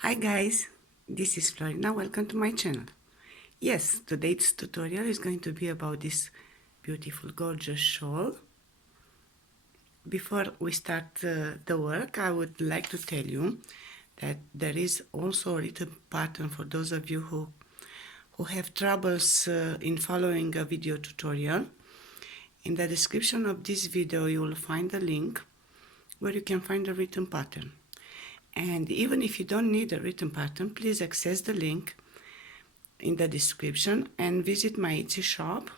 Hi guys, this is Florina. Welcome to my channel. Yes, today's tutorial is going to be about this beautiful, gorgeous shawl. Before we start the work, I would like to tell you that there is also a written pattern for those of you who have troubles in following a video tutorial. In the description of this video, you will find a link where you can find a written pattern. And even if you don't need a written pattern, please access the link in the description and visit my Etsy shop,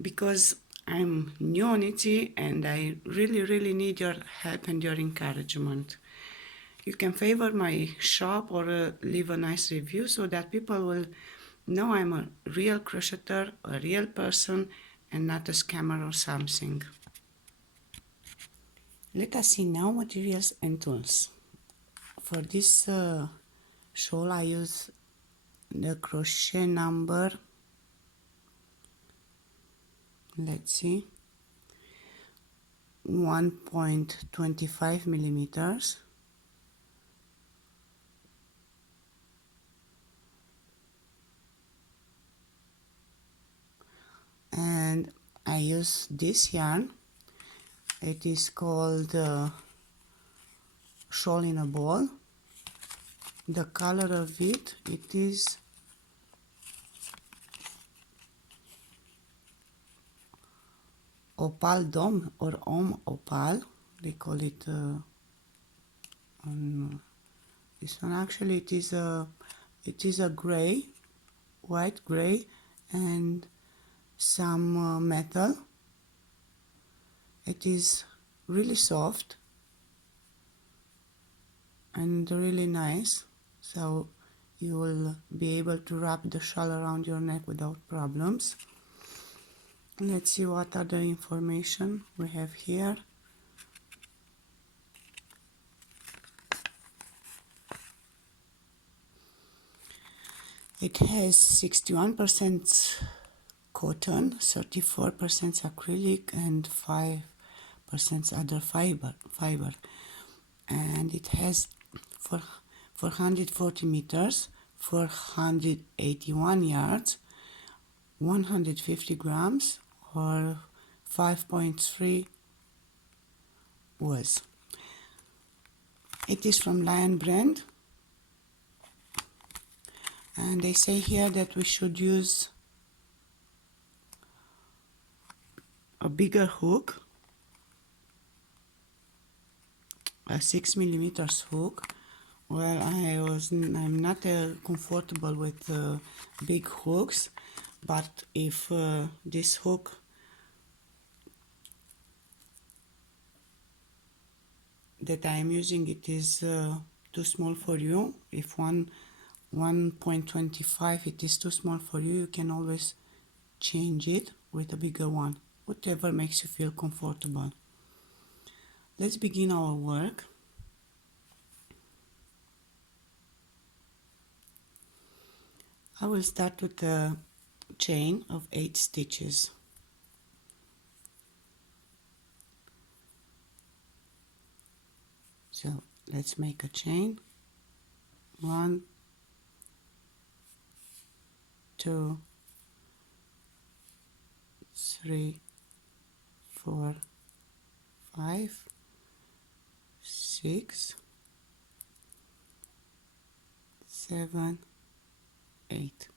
because I'm new on Etsy and I really need your help and your encouragement. You can favor my shop or leave a nice review so that people will know I'm a real crocheter, a real person, and not a scammer or something. Let us see now materials and tools. For this shawl I use the crochet number, let's see, 1.25 millimeters. And I use this yarn. It is called Shawl in a Ball. The color of it is Opal Dome or Opal. They call it on this one. Actually, it is a gray, white gray, and some metal. It is really soft and really nice, so you will be able to wrap the shawl around your neck without problems. Let's see what other information we have here. It has 61% cotton, 34% acrylic, and 5% other fiber. And it has 440 meters, 481 yards, 150 grams, or 5.3 was. It is from Lion brand, and they say here that we should use a bigger hook, a 6 millimeters hook. Well, I'm not comfortable with big hooks, but if this hook that I'm using it is too small for you, if 1.25 it is too small for you, you can always change it with a bigger one, whatever makes you feel comfortable. Let's begin our work. I will start with a chain of 8 stitches. So let's make a chain. 1, 2, 3, 4, 5, 6, 7, 8.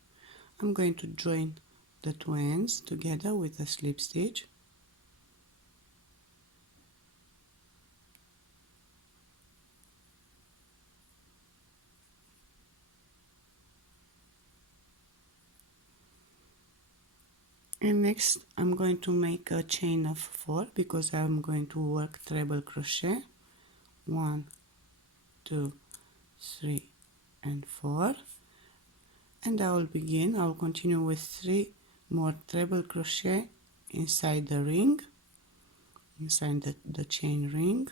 I'm going to join the two ends together with a slip stitch. And next I'm going to make a chain of 4 because I'm going to work treble crochet. 1, 2, 3, and 4. And I'll continue with 3 more treble crochet inside the ring, inside the chain ring.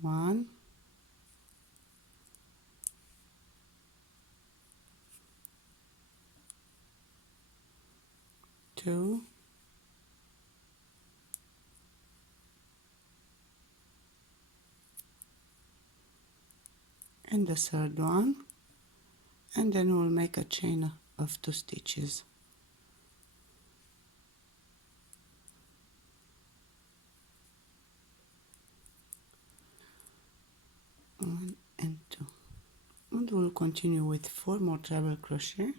One, 2, and the third one, and then we'll make a chain of 2 stitches. 1 and 2, and we'll continue with 4 more treble crochet.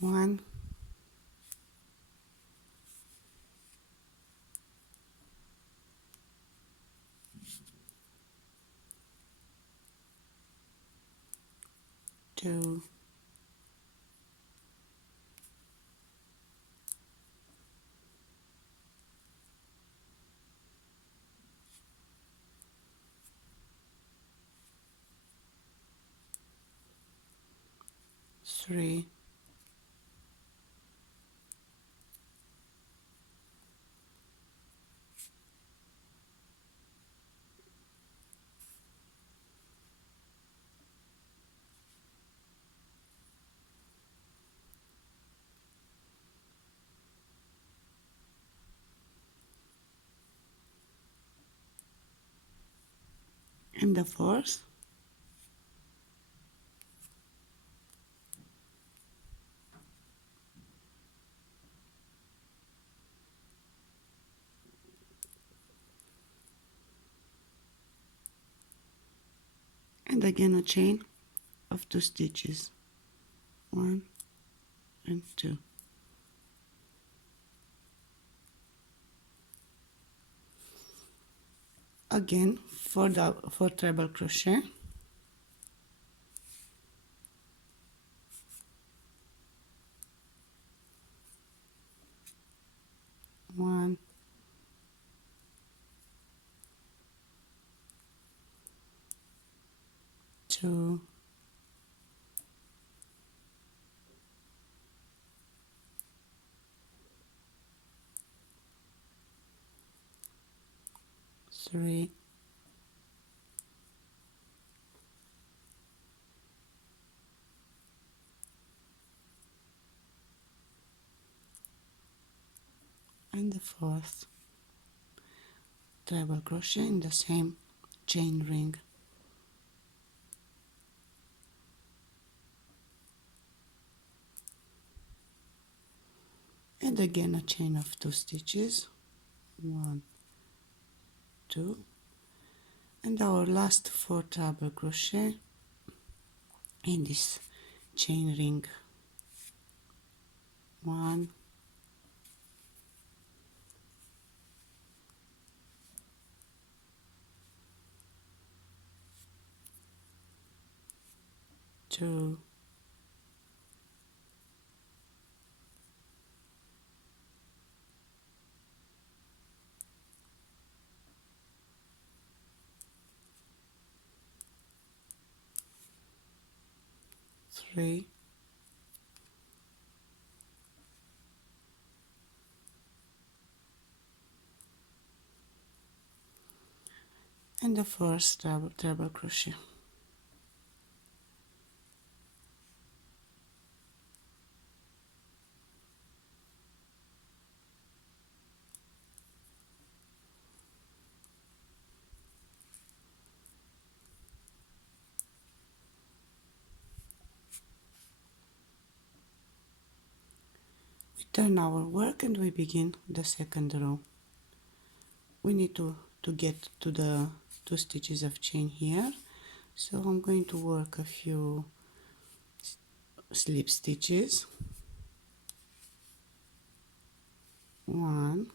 1, 2, three, and the fourth, and again a chain of 2 stitches. 1 and 2. Again for treble crochet, 1, 2, 3, and the fourth treble crochet in the same chain ring. And again a chain of 2 stitches. 1, 2, and our last 4 treble crochet in this chain ring. 1, 2, 3, and the first treble crochet. We turn our work and we begin the second row. We need to get to the 2 stitches of chain here, so I'm going to work a few slip stitches. 1,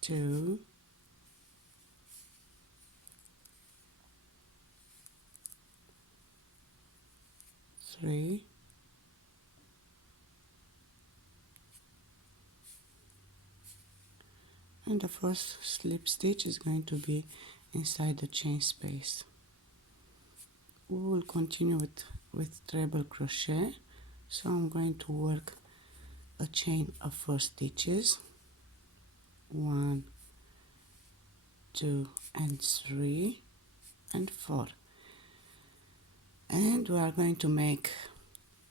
2, 3, and the first slip stitch is going to be inside the chain space. We will continue with treble crochet, so I'm going to work a chain of 4 stitches. 1, 2 and 3 and 4, and we are going to make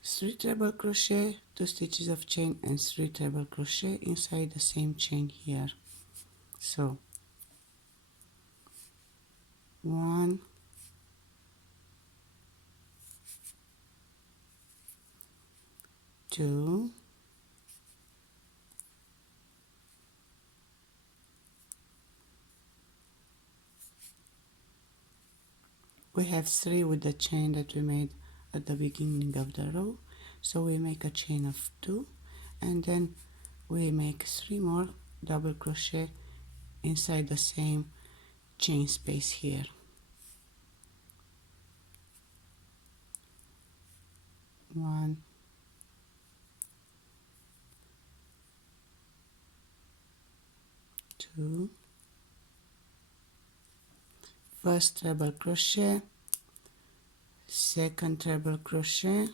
3 treble crochet, 2 stitches of chain and 3 treble crochet inside the same chain here. So 1, 2, we have 3 with the chain that we made at the beginning of the row, so we make a chain of 2 and then we make 3 more double crochet inside the same chain space here. 1, 2, first treble crochet, second treble crochet,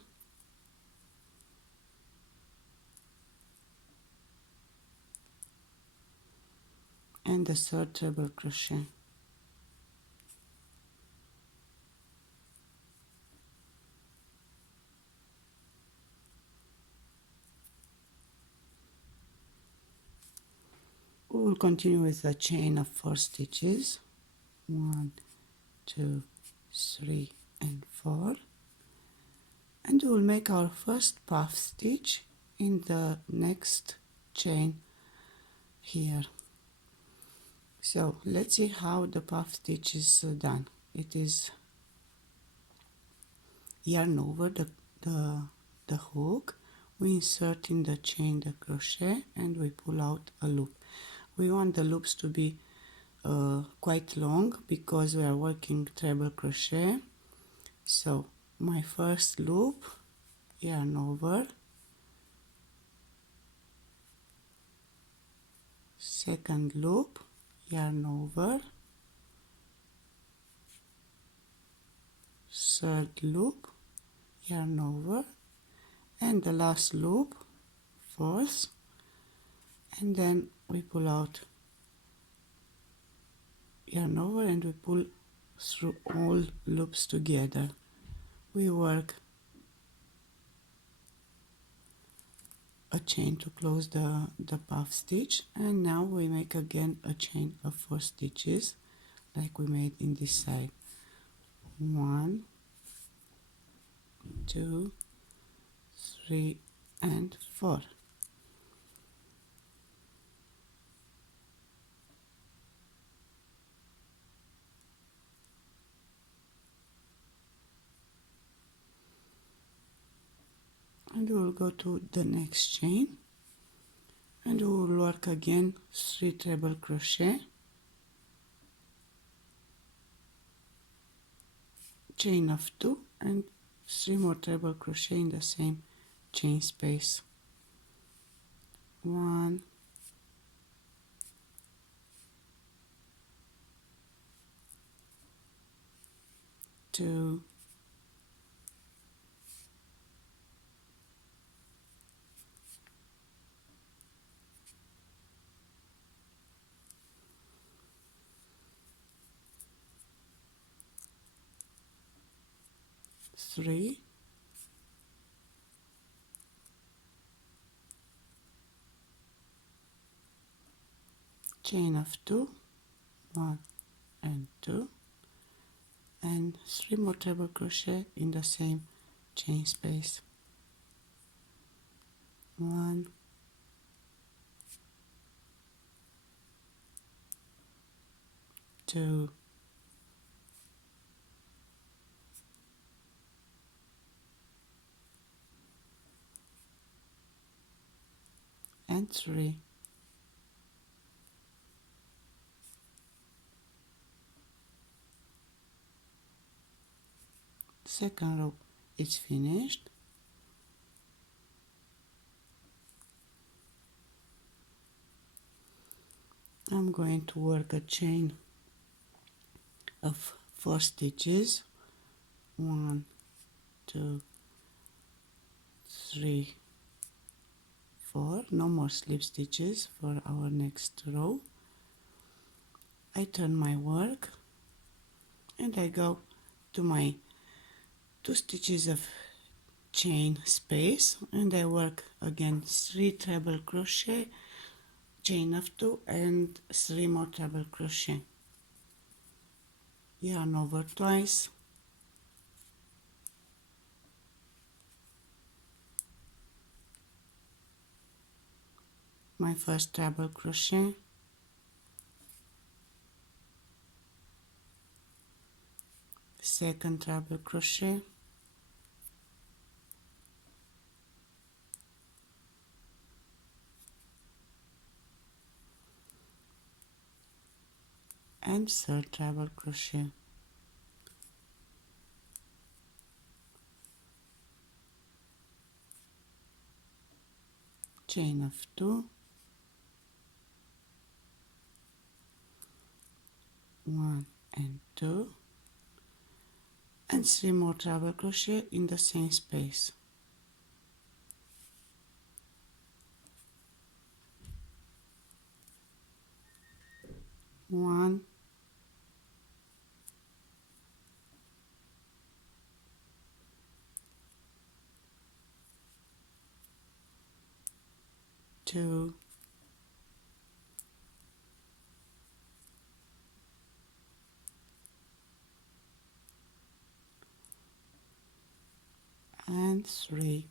and the third treble crochet. We will continue with a chain of 4 stitches, 1, 2, 3 and 4, and we will make our first puff stitch in the next chain here. So let's see how the puff stitch is done. It is yarn over the hook, we insert in the chain the crochet and we pull out a loop. We want the loops to be quite long because we are working treble crochet. So my first loop, yarn over, second loop, yarn over, third loop, yarn over, and the last loop, fourth, and then we pull out, yarn over, and we pull through all loops together. We work a chain to close the puff stitch, and now we make again a chain of 4 stitches like we made in this side. 1, 2, 3 and 4. And we will go to the next chain and we will work again 3 treble crochet, chain of 2 and 3 more treble crochet in the same chain space. 1, 2, 3, chain of 2, 1 and 2, and 3 more treble crochet in the same chain space. 1, 2, and 3. Second row is finished. I'm going to work a chain of 4 stitches, 1, 2, 3, 4, no more slip stitches for our next row, I turn my work and I go to my 2 stitches of chain space, and I work again 3 treble crochet, chain of 2 and 3 more treble crochet, yarn over twice, my first treble crochet, second treble crochet, and third treble crochet, chain of 2, 1 and 2, and 3 more treble crochet in the same space. 1, 2, and 3.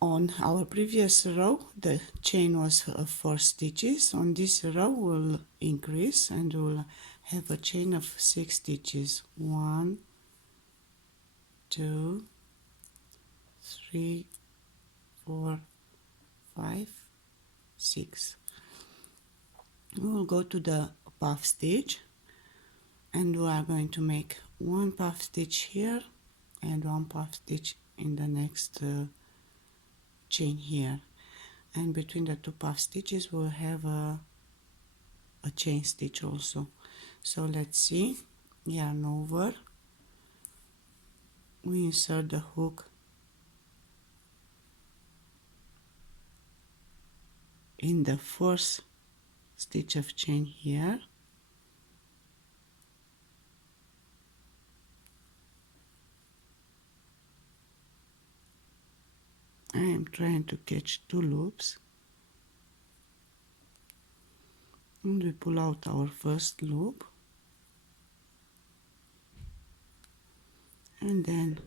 On our previous row, the chain was of 4 stitches. On this row, we'll increase and we'll have a chain of 6 stitches. 1, 2, 3, 4, 5, 6. We will go to the puff stitch, and we are going to make 1 puff stitch here and 1 puff stitch in the next chain here, and between the 2 puff stitches we'll have a chain stitch also. So let's see, yarn over, we insert the hook in the first stitch of chain here, I am trying to catch 2 loops, and we pull out our first loop, and then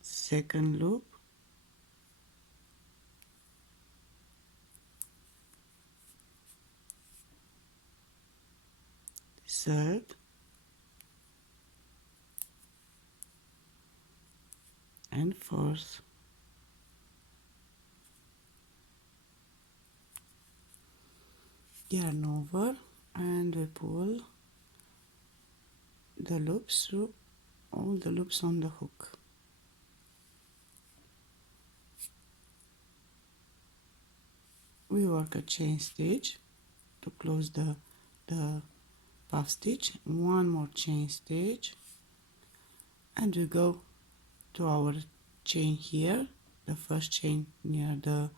second loop, third, and fourth. Yarn over, and we pull the loops through all the loops on the hook. We work a chain stitch to close the puff stitch, 1 more chain stitch, and we go to our chain here, the first chain near the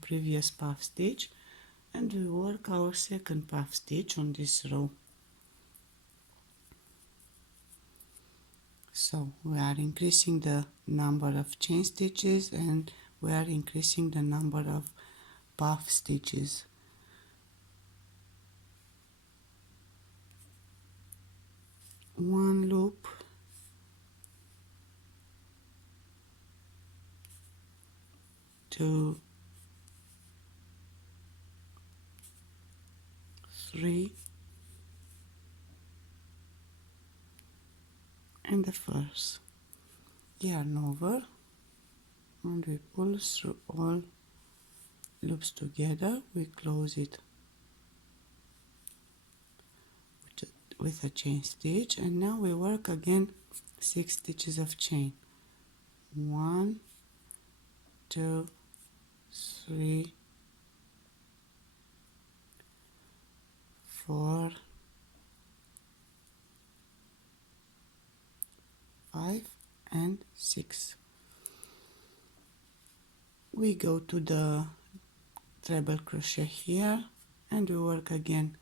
previous puff stitch, and we work our second puff stitch on this row. So we are increasing the number of chain stitches and we are increasing the number of puff stitches. One loop, two, 3, and the first. Yarn over, and we pull through all loops together. We close it with a chain stitch, and now we work again 6 stitches of chain. 1, 2, 3, 4, and 6. We go to the treble crochet here and we work again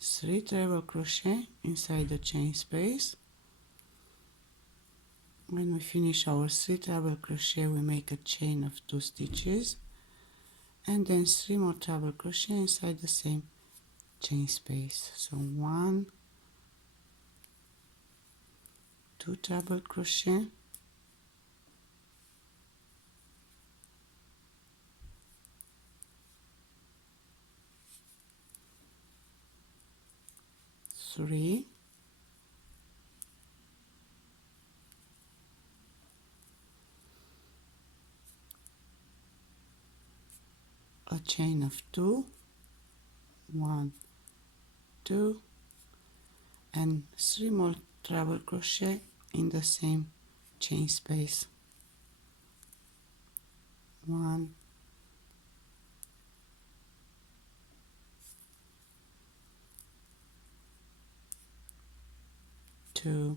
3 treble crochet inside the chain space. When we finish our 3 treble crochet, we make a chain of 2 stitches and then 3 more treble crochet inside the same chain space. So 1, 2 treble crochet, 3, a chain of 2, 1, 2, and 3 more treble crochet in the same chain space. 1, 2,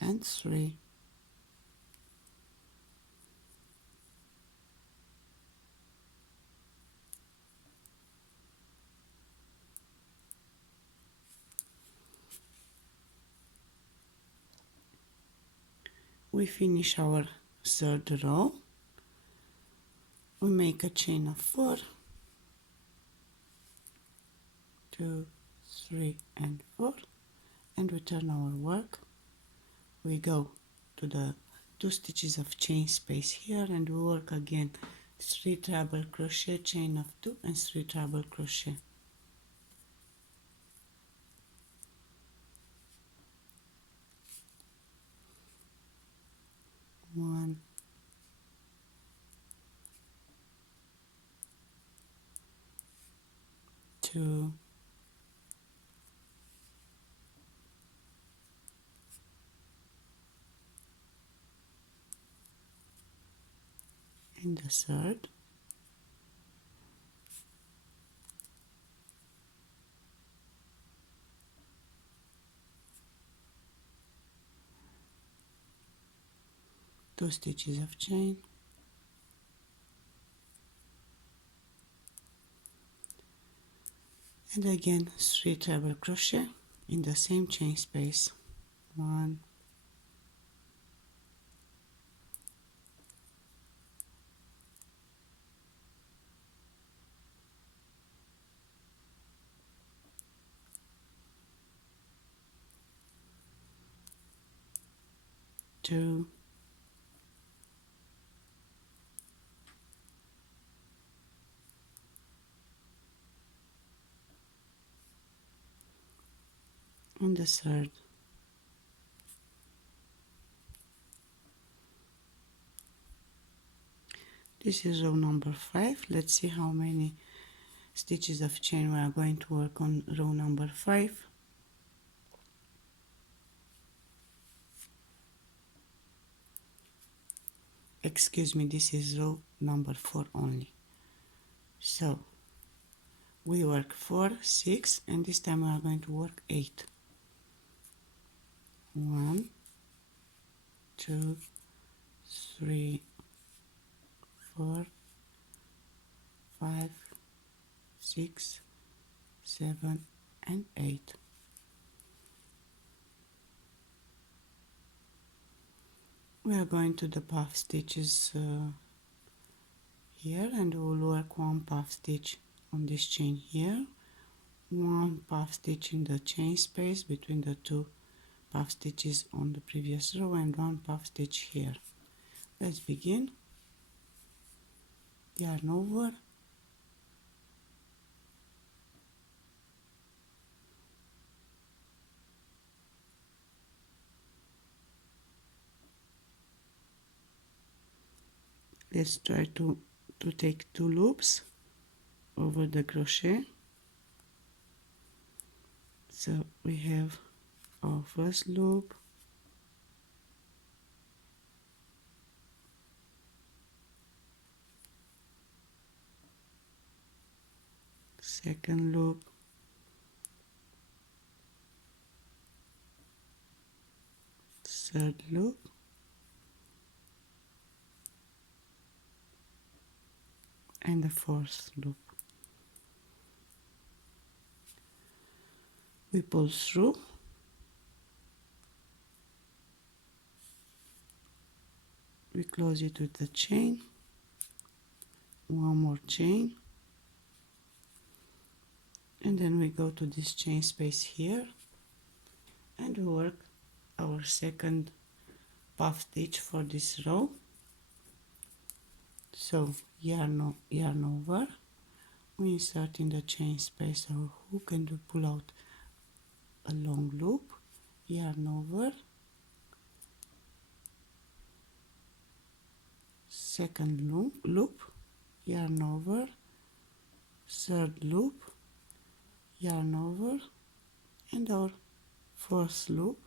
and 3. We finish our 3rd row. We make a chain of 4, 2, 3, and 4, and we turn our work. We go to the 2 stitches of chain space here and we work again 3 treble crochet, chain of 2, and 3 treble crochet. 1, 2, and the 3rd, 2 stitches of chain, and again 3 treble crochet in the same chain space. 1, 2, and the 3rd. This is row number 5. Let's see how many stitches of chain we are going to work on row number 5. Excuse me, this is row number 4 only. So we work 4, 6, and this time we are going to work 8. 1, 2, 3, 4, 5, 6, 7, and 8. We are going to the puff stitches here and we will work 1 puff stitch on this chain here, 1 puff stitch in the chain space between the 2 puff stitches on the previous row, and 1 puff stitch here. Let's begin. Yarn over, let's try to take 2 loops over the crochet. So we have our first loop, second loop, third loop, and the fourth loop. We pull through, we close it with a chain, one more chain, and then we go to this chain space here and we work our second puff stitch for this row. So yarn over, we insert in the chain space our hook and we pull out a long loop, yarn over, second loop, yarn over, third loop, yarn over, and our fourth loop,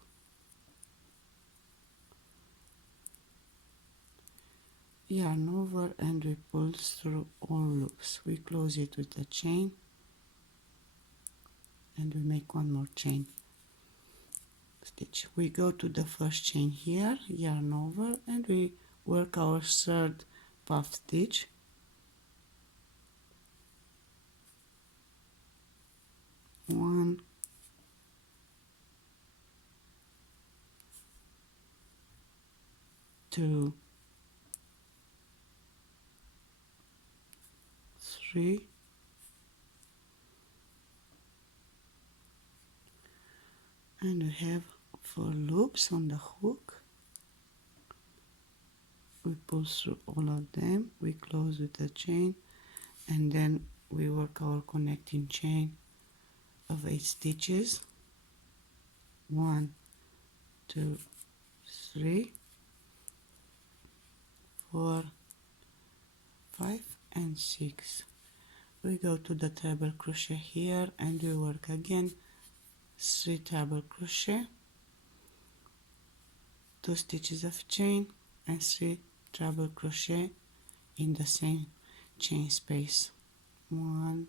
yarn over, and we pull through all loops. We close it with a chain and we make one more chain stitch. We go to the first chain here, yarn over, and we work our third puff stitch. One, two, three, and we have 4 loops on the hook. We pull through all of them, we close with a chain, and then we work our connecting chain of 8 stitches. 1, 2, 3, 4, 5, and 6. We go to the treble crochet here and we work again 3 treble crochet, 2 stitches of chain, and 3 treble crochet in the same chain space. 1,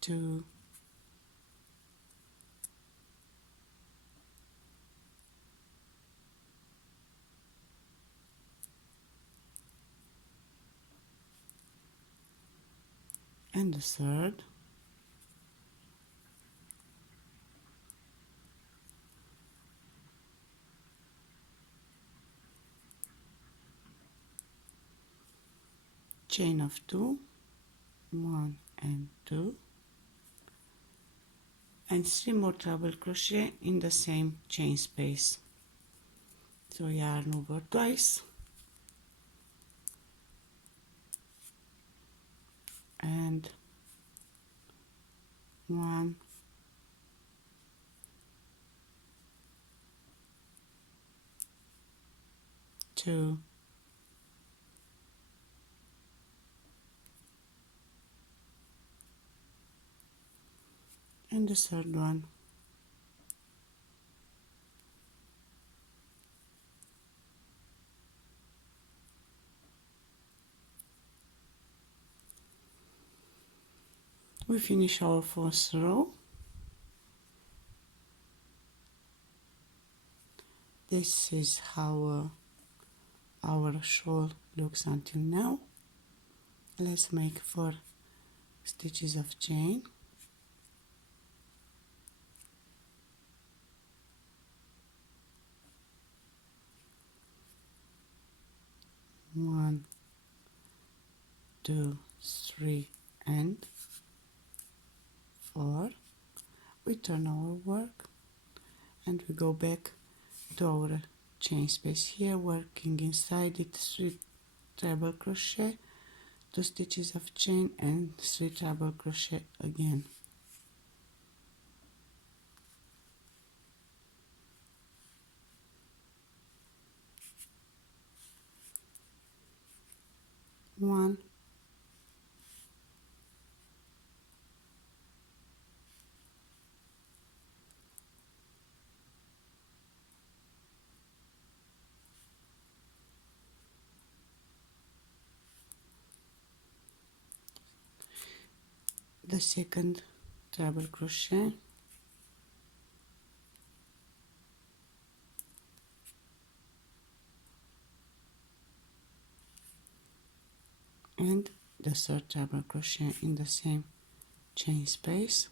2, 3, and the third, chain of 2, 1 and 2, and 3 more treble crochet in the same chain space. So yarn over twice and 1, 2, and the third one. We finish our fourth row. This is how our shawl looks until now. Let's make 4 stitches of chain. 1, 2, 3, and 4. We turn our work and we go back to our chain space here, working inside it 3 treble crochet, 2 stitches of chain, and 3 treble crochet again. One, the second treble crochet, and the third treble crochet in the same chain space,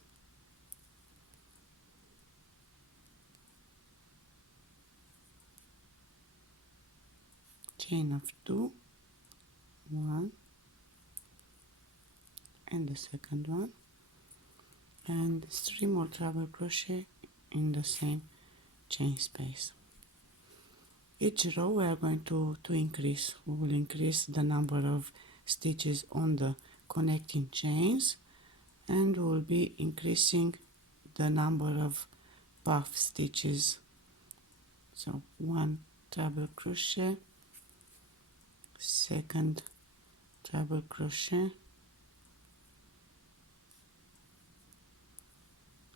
chain of 2, 1, and the second one, and 3 more treble crochet in the same chain space. Each row we are going to increase. We will increase the number of stitches on the connecting chains, and we will be increasing the number of puff stitches. So 1 treble crochet, second treble crochet,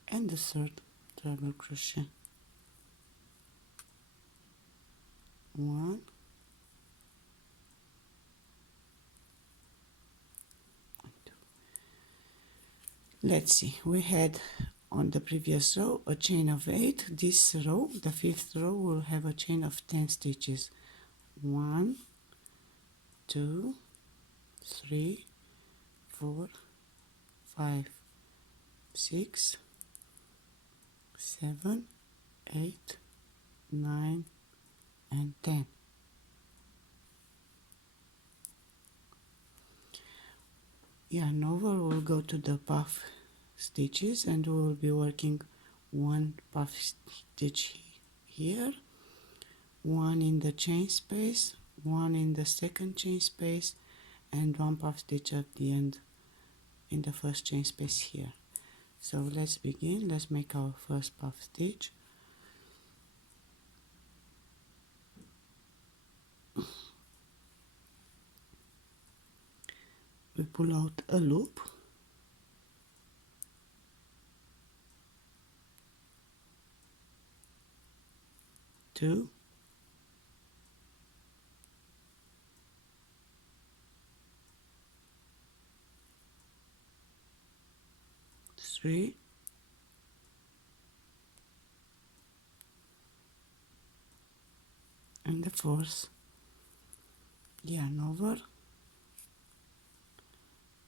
and the third treble crochet. 1, 2. Let's see, we had on the previous row a chain of 8. This row, the 5th row, will have a chain of 10 stitches. 1, 2, 3, 4, 5, 6, 7, 8, 9, and 10. Yarn over, we'll go to the puff stitches and we will be working 1 puff stitch here, 1 in the chain space, 1 in the second chain space, and 1 puff stitch at the end in the first chain space here. So let's begin. Let's make our first puff stitch. We pull out a loop, two, three, and the fourth. Yarn over,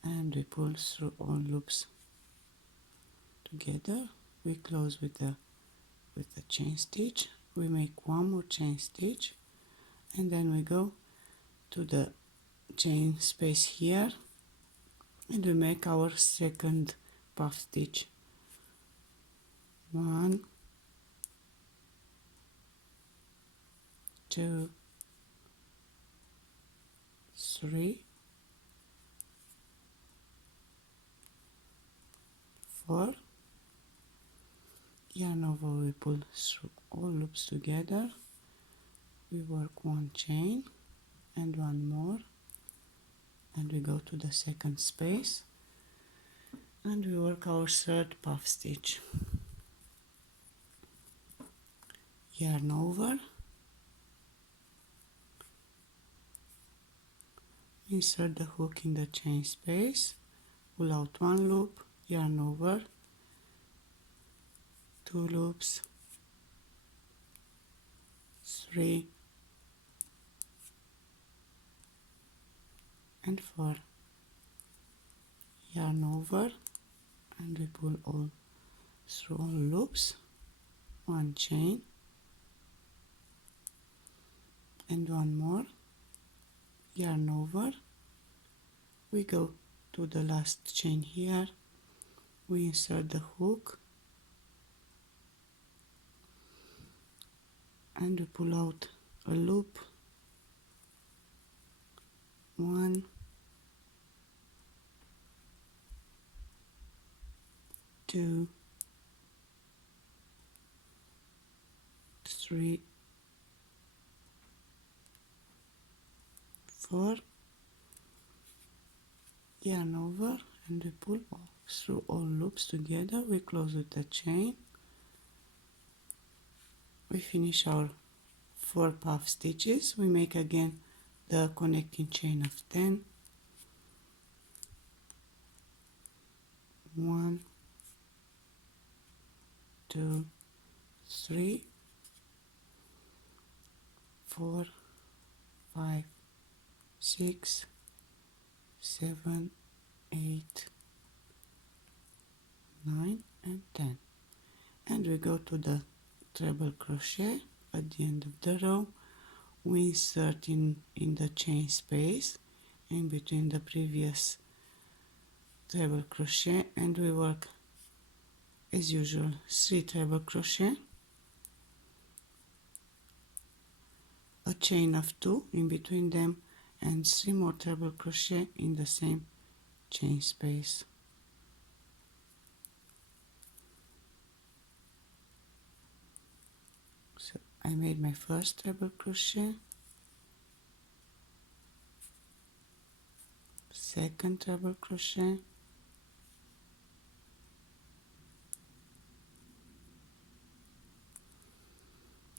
and we pull through all loops together. We close with the chain stitch. We make 1 more chain stitch, and then we go to the chain space here, and we make our second puff stitch. 1, 2, 3, 4. Yarn over, we pull through all loops together. We work 1 chain and 1 more, and we go to the second space, and we work our third puff stitch. Yarn over, insert the hook in the chain space, pull out 1 loop, yarn over, 2 loops, 3, and 4. Yarn over, and we pull all through all loops, 1 chain and 1 more, yarn over, we go to the last chain here, we insert the hook, and we pull out a loop, 1, 2, 3, 4, yarn over, and we pull through all loops together. We close with the chain. We finish our 4 puff stitches. We make again the connecting chain of 10. 1, 2, 3, 4, 5, 6, 7, 8, 9 and 10. And we go to the treble crochet at the end of the row. We insert in the chain space in between the previous treble crochet, and we work as usual 3 treble crochet, a chain of 2 in between them, and 3 more treble crochet in the same chain space. So I made my first treble crochet, second treble crochet,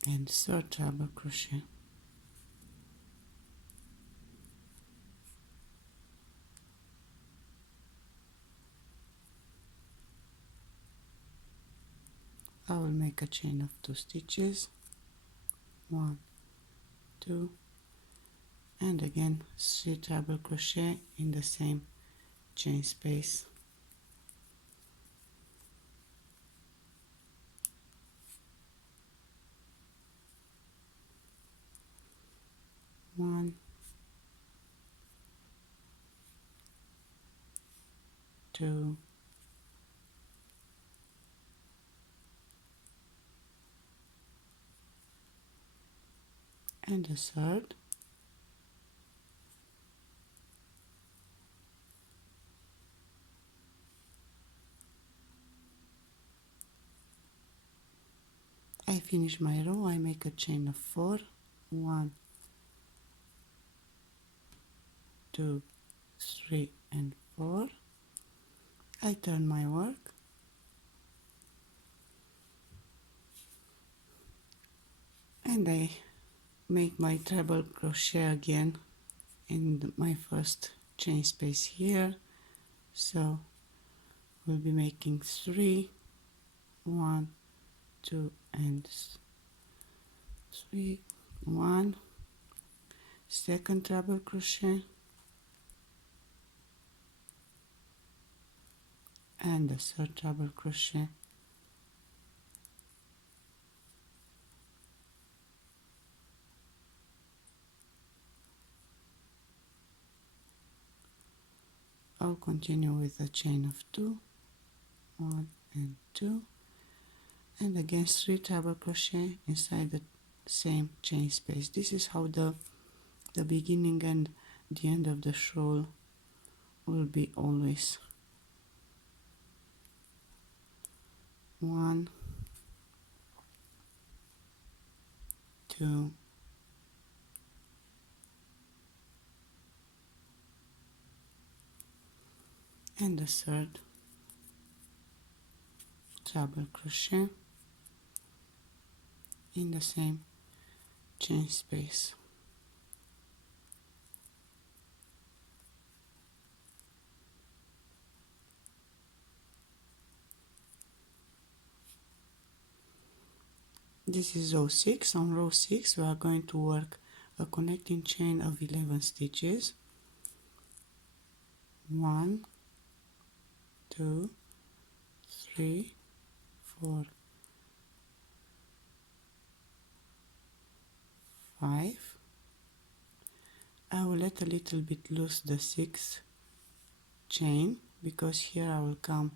and third treble crochet. I will make a chain of 2 stitches, 1, 2, and again 3 treble crochet in the same chain space. 1, 2, and a third, I finish my row, I make a chain of 4, 1, 2, 3 and 4. I turn my work and I make my treble crochet again in my first chain space here. So we'll be making 3, 1, 2 and 3, 1, second treble crochet, and the third treble crochet, I'll continue with a chain of 2, 1 and 2, and again 3 treble crochet inside the same chain space. This is how the beginning and the end of the shawl will be always. 1, 2, and the third treble crochet in the same chain space. This is row 6. On row 6 we are going to work a connecting chain of 11 stitches. 1, 2, 3, 4, 5. I will let a little bit loose the 6th chain because here I will come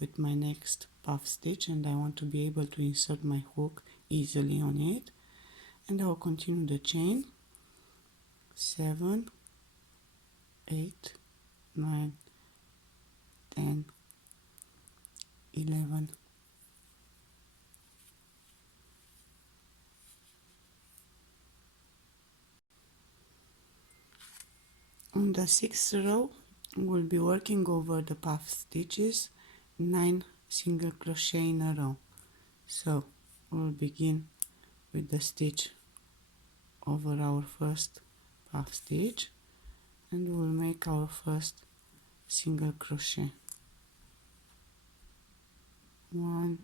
with my next puff stitch and I want to be able to insert my hook easily on it, and I will continue the chain 7, 8, 9, 10, 11, on the 6th row we'll be working over the puff stitches 9 single crochet in a row. So we'll begin with the stitch over our first puff stitch and we'll make our first single crochet. 1,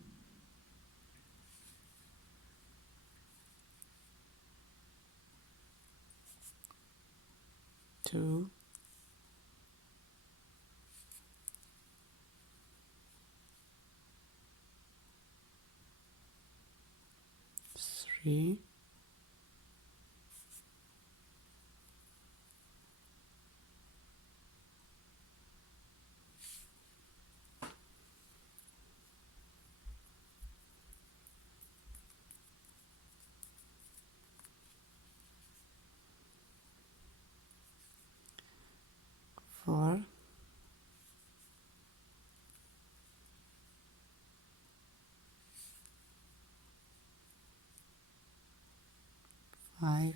2, 3, 4, 5,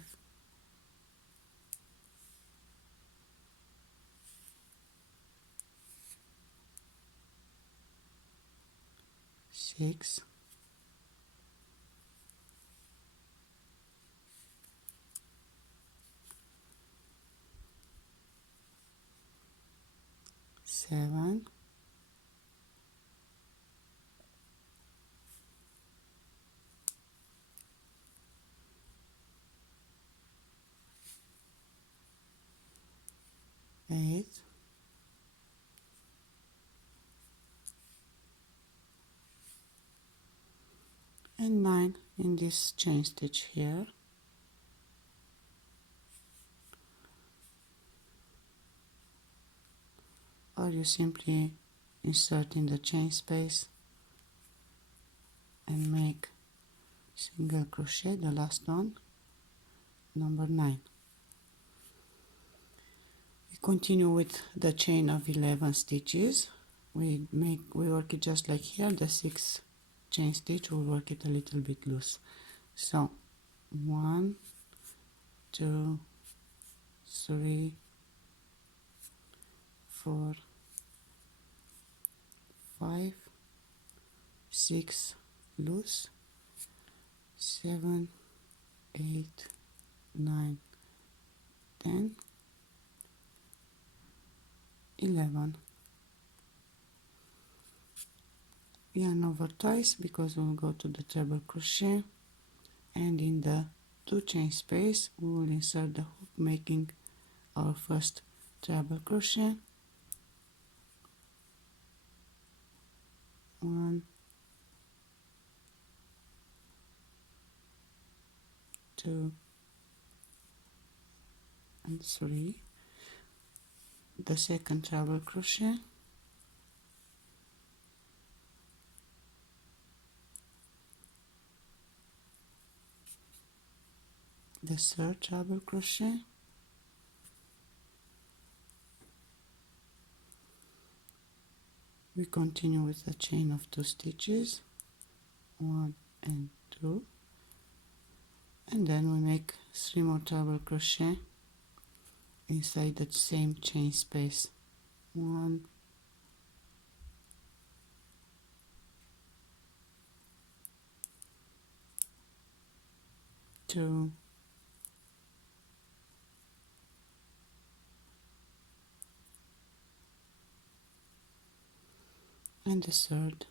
6, 7, 8, and 9 in this chain stitch here. Or you simply insert in the chain space and make single crochet, the last one, number 9. We continue with the chain of 11 stitches. We work it just like here, the 6th chain stitch, we'll work it a little bit loose. So 1, 2, 3, 4, 5, 6 loose, 7, 8, 9, 10, 11. Yarn over twice because we'll go to the treble crochet, and in the 2 chain space we will insert the hook, making our first treble crochet. 1, 2, and 3. The second treble crochet, the third treble crochet, we continue with the chain of 2 stitches, 1 and 2, and then we make 3 more treble crochet inside the same chain space. 1, 2, and the third.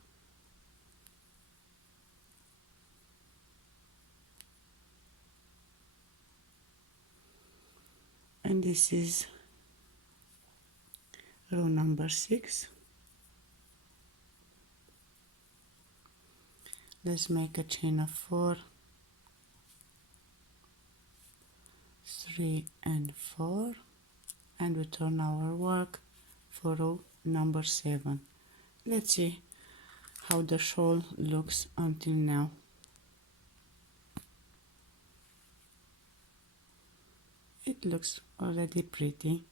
And this is row number 6. Let's make a chain of 4, 3 and 4, and return our work for row number 7. Let's see how the shawl looks until now. It looks already pretty.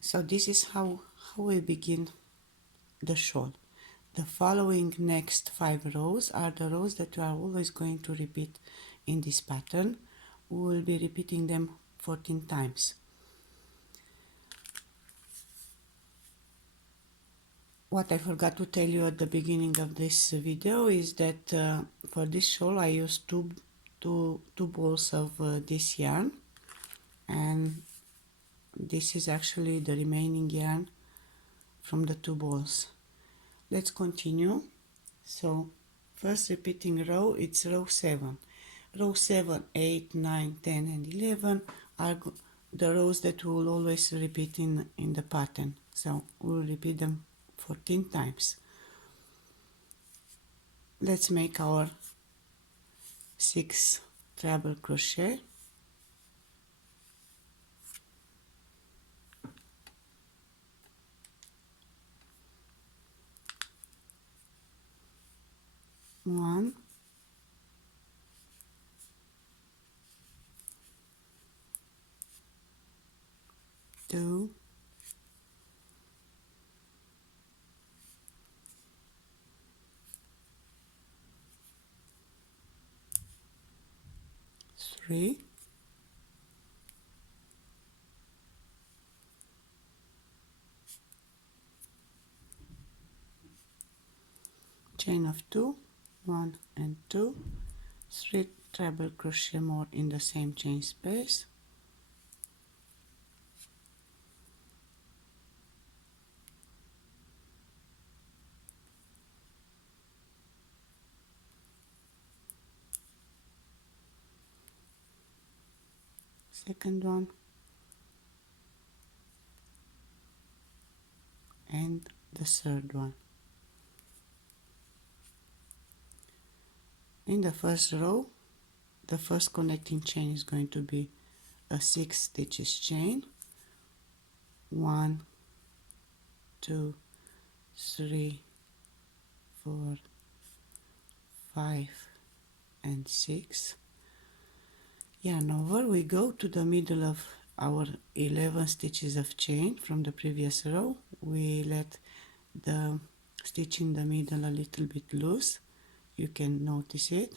So this is how we begin the shawl. The following next 5 rows are the rows that you are always going to repeat in this pattern. We will be repeating them 14 times. What I forgot to tell you at the beginning of this video is that for this shawl I used two balls of this yarn, and this is actually the remaining yarn from the 2 balls. Let's continue. So first repeating row, it's row 7. Row 7, 8, 9, 10 and 11 are the rows that we will always repeat in the pattern. So we'll repeat them 14 times. Let's make our 6 treble crochet. One, two, three, chain of 2, 1 and 2, 3 treble crochet more in the same chain space, second one, and the third one. In the first row, the first connecting chain is going to be a 6 stitches chain, 1, 2, 3, 4, 5 and 6. Yarn over, we go to the middle of our 11 stitches of chain from the previous row. We let the stitch in the middle a little bit loose, you can notice it.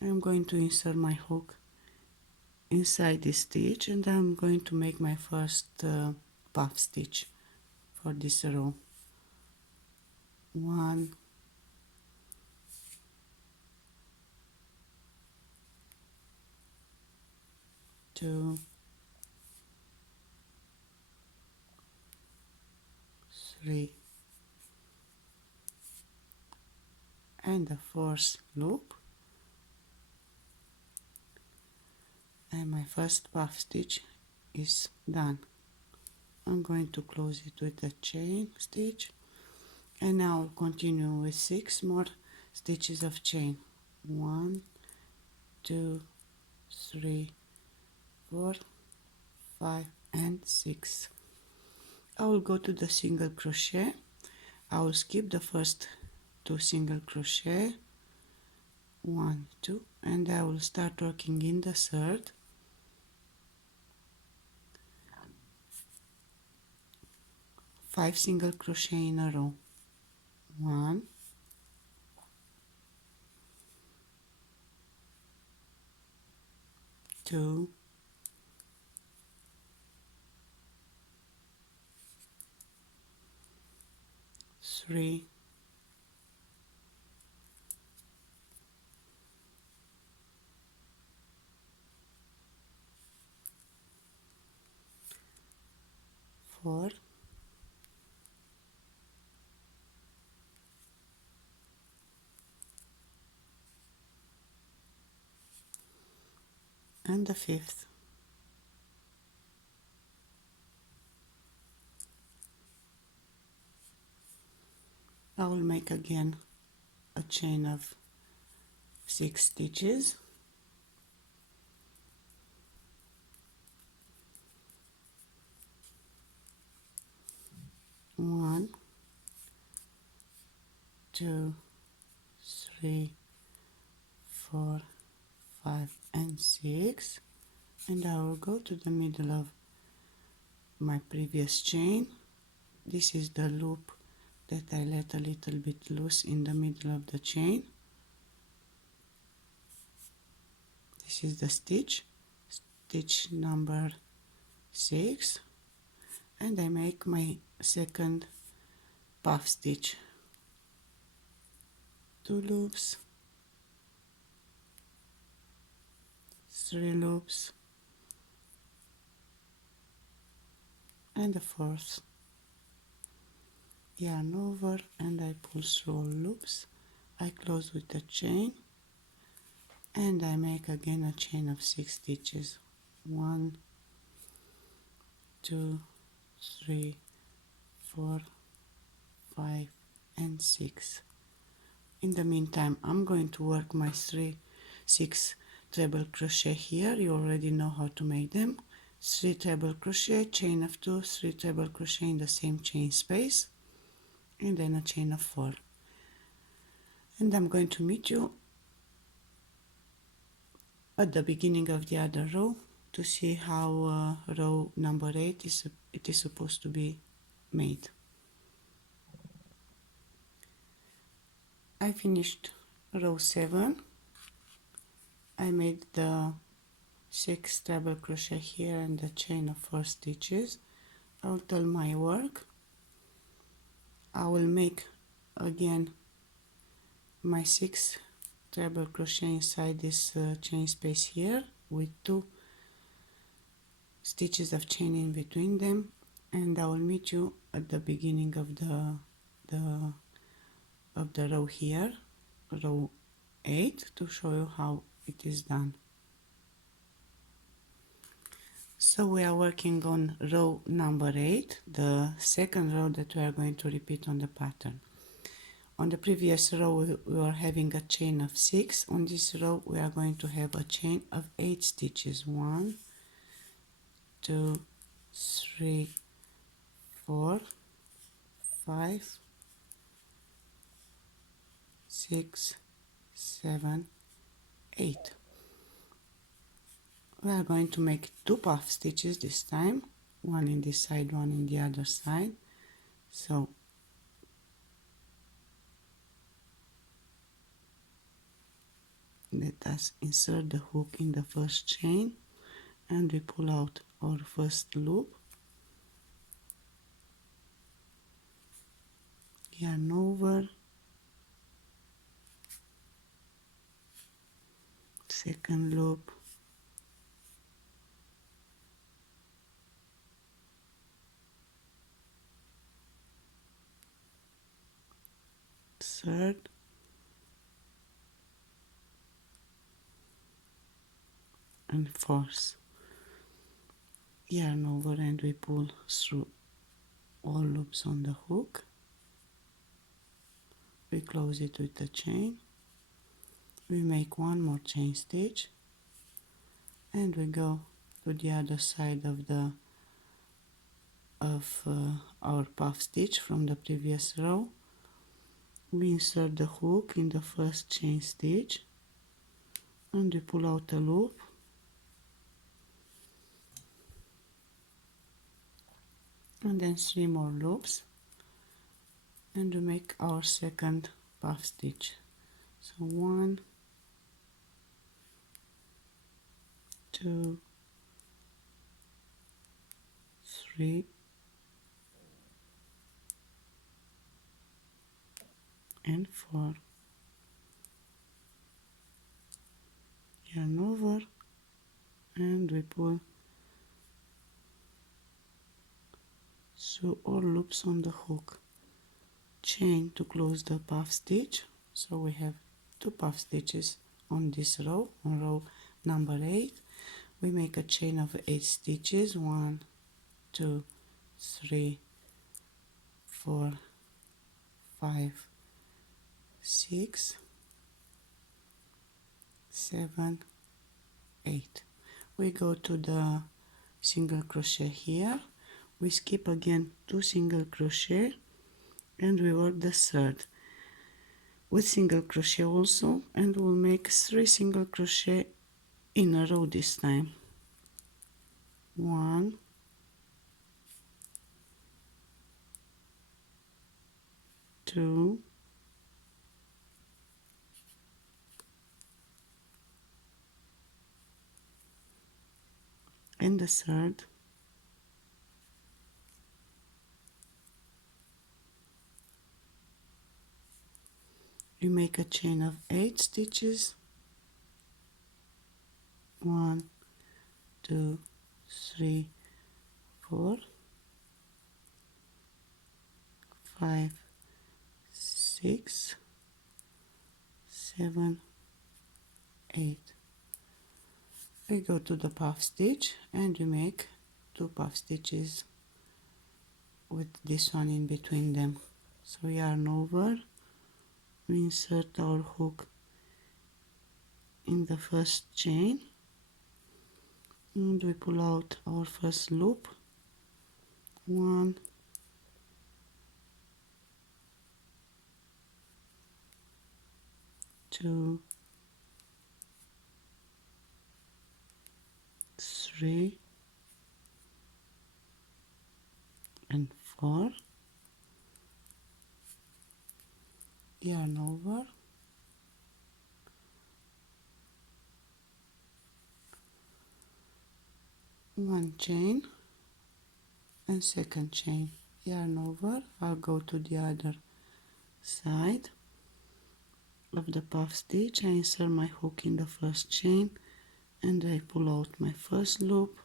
I'm going to insert my hook inside this stitch and I'm going to make my first puff stitch for this row. 1, 2, 3 and the fourth loop, and my first puff stitch is done. I'm going to close it with a chain stitch, and now I'll continue with 6 more stitches of chain. 1, 2, 3, 4, 5 and 6. I will go to the single crochet. I will skip the first 2 single crochet, 1, 2, and I will start working in the third. 5 single crochet in a row. 1, 2, 3, 4, and the fifth. I will make again a chain of 6 stitches. 1, 2, 3, 4, 5 and 6, and I will go to the middle of my previous chain. This is the loop that I let a little bit loose in the middle of the chain. This is the stitch number 6, and I make my second puff stitch. 2 loops, 3 loops, and the fourth. yarn over, and I pull through all loops. I close with a chain, and I make again a chain of 6 stitches. 1, 2, 3, 4, 5, and 6. In the meantime, I'm going to work my 6 treble crochet here. You already know how to make them. 3 treble crochet, chain of 2, 3 treble crochet in the same chain space, and then a chain of 4. And I'm going to meet you at the beginning of the other row to see how row number 8 is supposed to be made. I finished row 7. I made the 6 treble crochet here and the chain of 4 stitches. I'll tell my work. I will make again my 6 treble crochet inside this chain space here with 2 stitches of chain in between them, and I will meet you at the beginning of the row here, row 8, to show you how it is done. So we are working on row number 8, the second row that we are going to repeat on the pattern. On the previous row we were having a chain of 6. On this row we are going to have a chain of 8 stitches. 1, 2, 3, 4, 5, 6, 7, 8. We are going to make 2 puff stitches this time, one in this side, one in the other side. So let us insert the hook in the first chain, and we pull out our first loop, yarn over, second loop, third, and fourth. Yarn over, and we pull through all loops on the hook. We close it with a chain. We make one more chain stitch, and we go to the other side of our puff stitch from the previous row. We insert the hook in the first chain stitch, and we pull out a loop, and then 3 more loops, and we make our second puff stitch. So 1, 2, 3, and 4. Yarn over, and we pull through all loops on the hook. Chain to close the puff stitch. So we have 2 puff stitches on this row, on row number 8. We make a chain of 8 stitches. 1, 2, 3, 4, 5, 6, 7, 8. We go to the single crochet here. We skip again 2 single crochet, and we work the third with single crochet also, and we'll make 3 single crochet in a row this time. 1, 2, and the third, we make a chain of 8 stitches. 1, 2, 3, 4, 5, 6, 7, 8. We go to the puff stitch and we make 2 puff stitches with this one in between them. So yarn over, we insert our hook in the first chain and we pull out our first loop, 1, 2, 3 and 4, yarn over, one chain and second chain, yarn over. I'll go to the other side of the puff stitch. I insert my hook in the first chain and I pull out my first loop,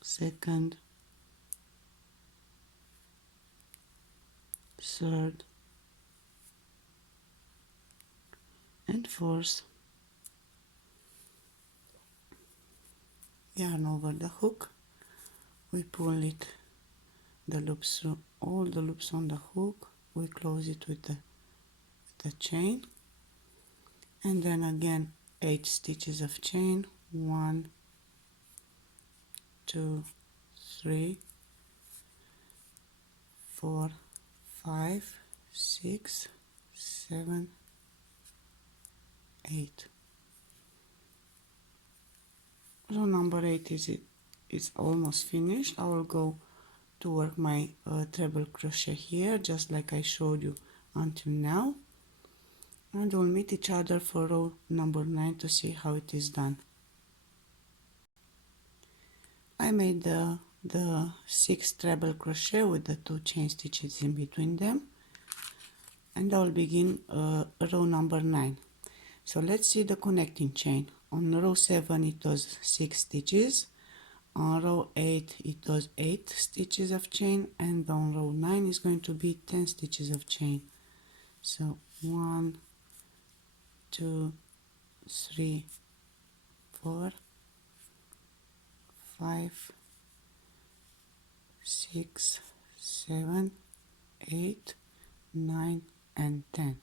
second, third and fourth, yarn over the hook, we pull it, the loops through all the loops on the hook, we close it with the chain and then again 8 stitches of chain, 1, 2, 3, 4, 5, 6, 7, 8. Row number 8 is almost finished. I will go to work my treble crochet here just like I showed you until now, and we'll meet each other for row number 9 to see how it is done. I made the 6 treble crochet with the 2 chain stitches in between them, and I'll begin row number 9. So let's see the connecting chain. On row 7 it was 6 stitches, on row 8 it was 8 stitches of chain, and on row 9 is going to be 10 stitches of chain. So 1, 2, 3, 4, 5, 6, 7, 8, 9 and 10.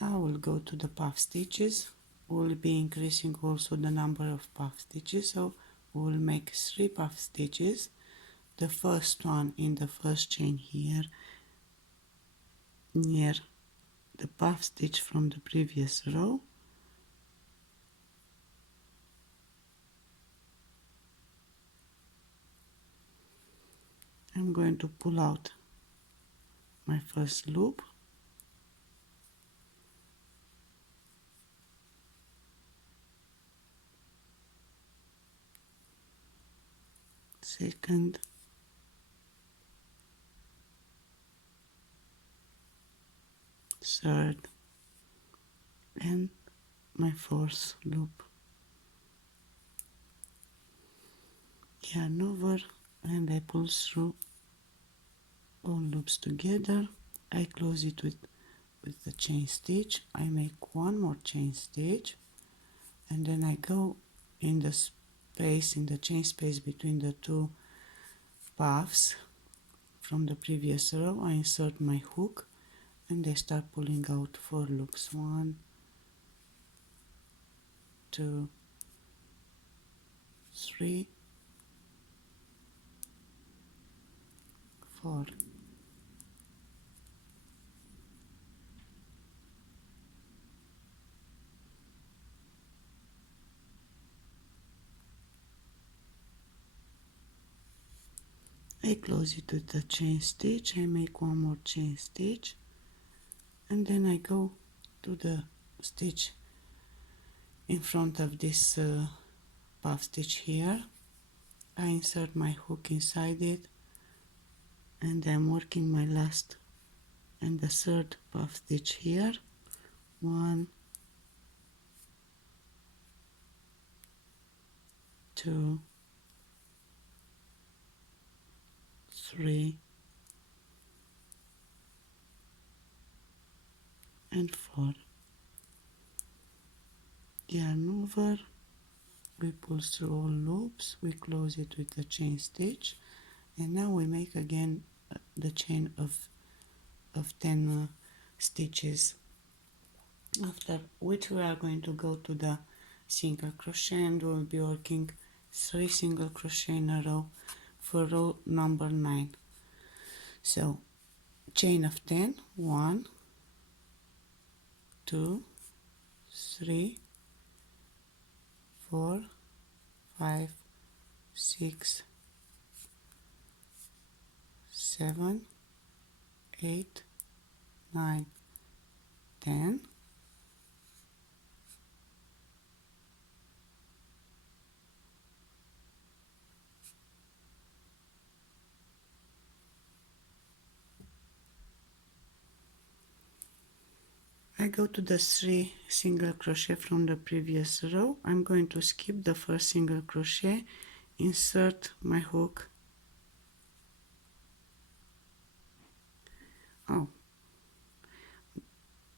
I will go to the puff stitches. We'll be increasing also the number of puff stitches, so we'll make 3 puff stitches. The first one in the first chain here near the puff stitch from the previous row, I'm going to pull out my first loop, second, third and my fourth loop, yarn over and I pull through all loops together. I close it with the chain stitch. I make one more chain stitch and then I go in the space, in the chain space between the 2 puffs from the previous row. I insert my hook and I start pulling out 4 loops, 1, 2, 3, 4. I close it with the chain stitch. I make one more chain stitch and then I go to the stitch in front of this puff stitch here. I insert my hook inside it and I'm working my last and the third puff stitch here, 1, 2, 3 and 4. Yarn over, we pull through all loops, we close it with the chain stitch, and now we make again the chain of 10 stitches, after which we are going to go to the single crochet and we'll be working 3 single crochet in a row for row number 9. So chain of 10, 1, 2, 3, 4, 5, 6, 7, 8, 9, 10. I go to the 3 single crochet from the previous row. I'm going to skip the first single crochet, insert my hook. Oh,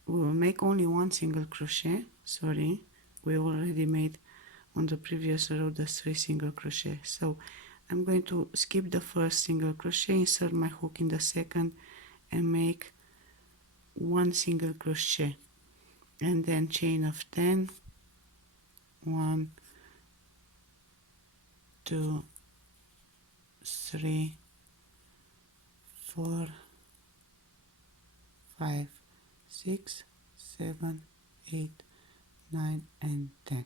we will make only 1 single crochet, sorry, we already made on the previous row the 3 single crochet. So I'm going to skip the first single crochet, insert my hook in the second and make 1 single crochet, and then chain of 10, 1, 2, 3, 4, 5, 6, 7, 8, 9 and 10.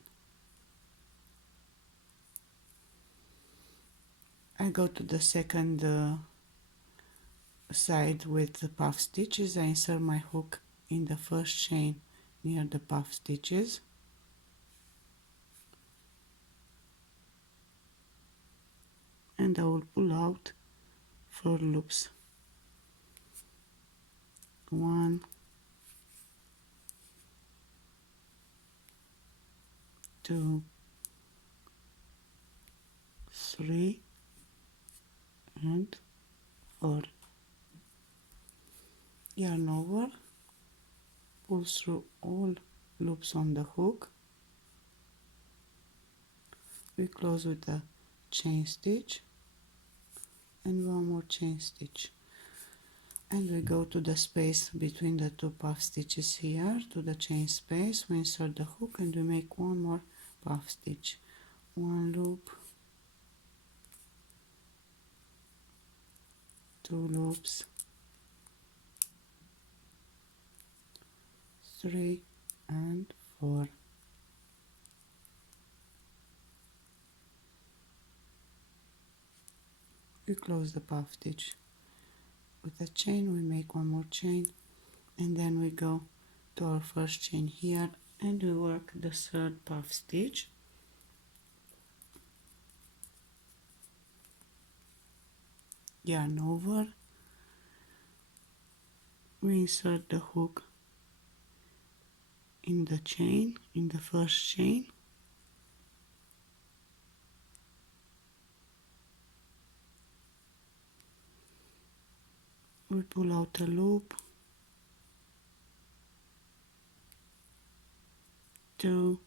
I go to the second side with the puff stitches. I insert my hook in the first chain near the puff stitches, and I will pull out 4 loops. 1, 2, 3 and 4. Yarn over, pull through all loops on the hook, we close with a chain stitch and 1 more chain stitch, and we go to the space between the 2 puff stitches here, to the chain space, we insert the hook and we make 1 more puff stitch, 1 loop, 2 loops, 3 and 4. We close the puff stitch with a chain, we make 1 more chain, and then we go to our first chain here and we work the 3rd puff stitch. Yarn over, we insert the hook in the chain, in the first chain, we pull out a loop, 2,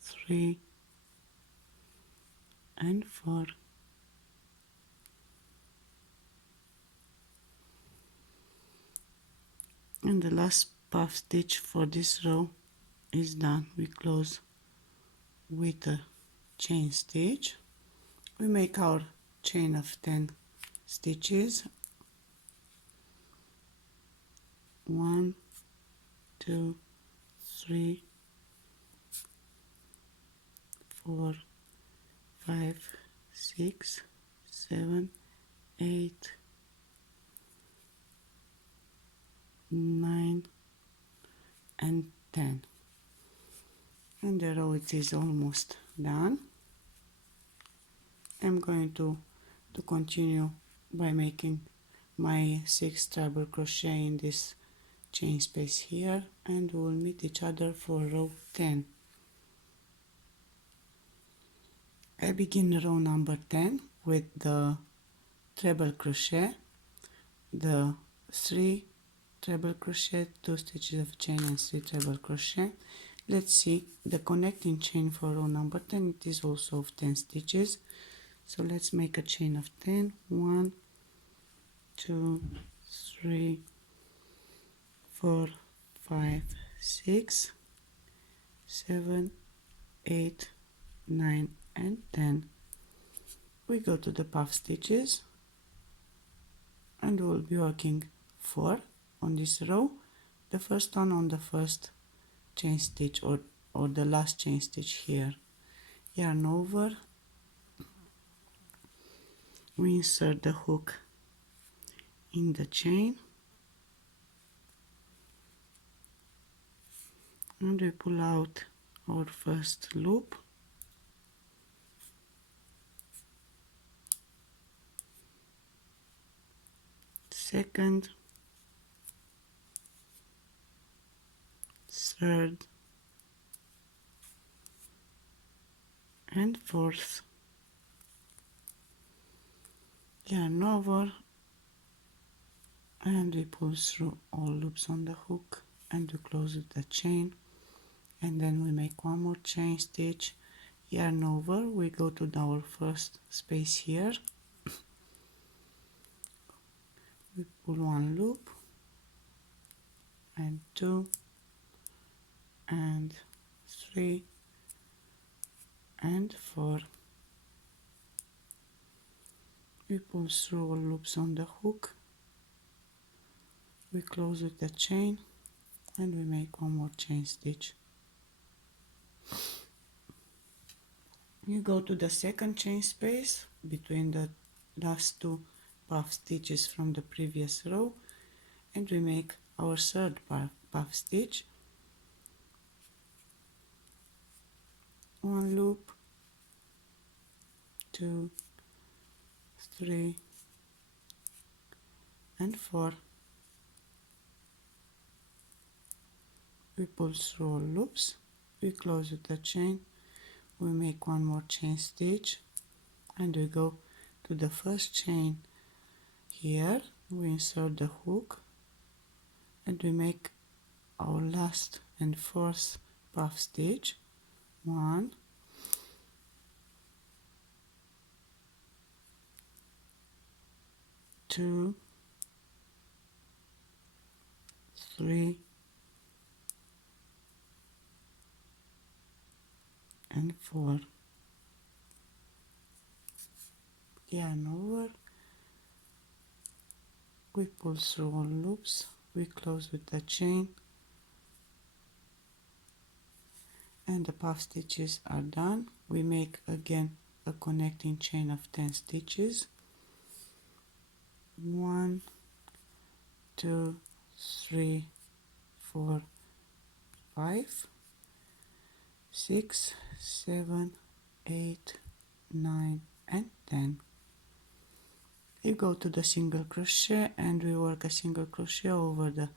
3 and 4. And the last puff stitch for this row is done. We close with a chain stitch. We make our chain of 10 stitches. 1, 2, 3, 4, 5, 6, 7, 8, 9 and 10, and the row it is almost done. I'm going to continue by making my 6 treble crochet in this chain space here, and we'll meet each other for row 10. I begin row number 10 with the treble crochet, the 3 treble crochet, 2 stitches of chain and 3 treble crochet. Let's see the connecting chain for row number 10. It is also of 10 stitches, so let's make a chain of 10. 1, 2, 3, 4, 5, 6, 7, 8, 9 and 10. We go to the puff stitches and we'll be working 4 on this row, the first one on the first chain stitch or the last chain stitch here. Yarn over, we insert the hook in the chain and we pull out our first loop, second, third and fourth. Yarn over and we pull through all loops on the hook and we close with the chain, and then we make one more chain stitch, yarn over, we go to our first space here, we pull one loop and 2 and 3 and 4. We pull through all loops on the hook, we close with the chain and we make one more chain stitch. You go to the second chain space between the last 2 puff stitches from the previous row and we make our third puff stitch, one loop, 2, 3 and 4. We pull through all loops, we close with the chain, we make one more chain stitch and we go to the first chain here, we insert the hook and we make our last and fourth puff stitch, 1, 2, 3 and 4. Yarn over, we pull through all loops, we close with the chain and the puff stitches are done. We make again a connecting chain of 10 stitches, 1, 2, 3, 4, 5, 6, 7, 8, 9 and 10. You go to the single crochet and we work a single crochet over the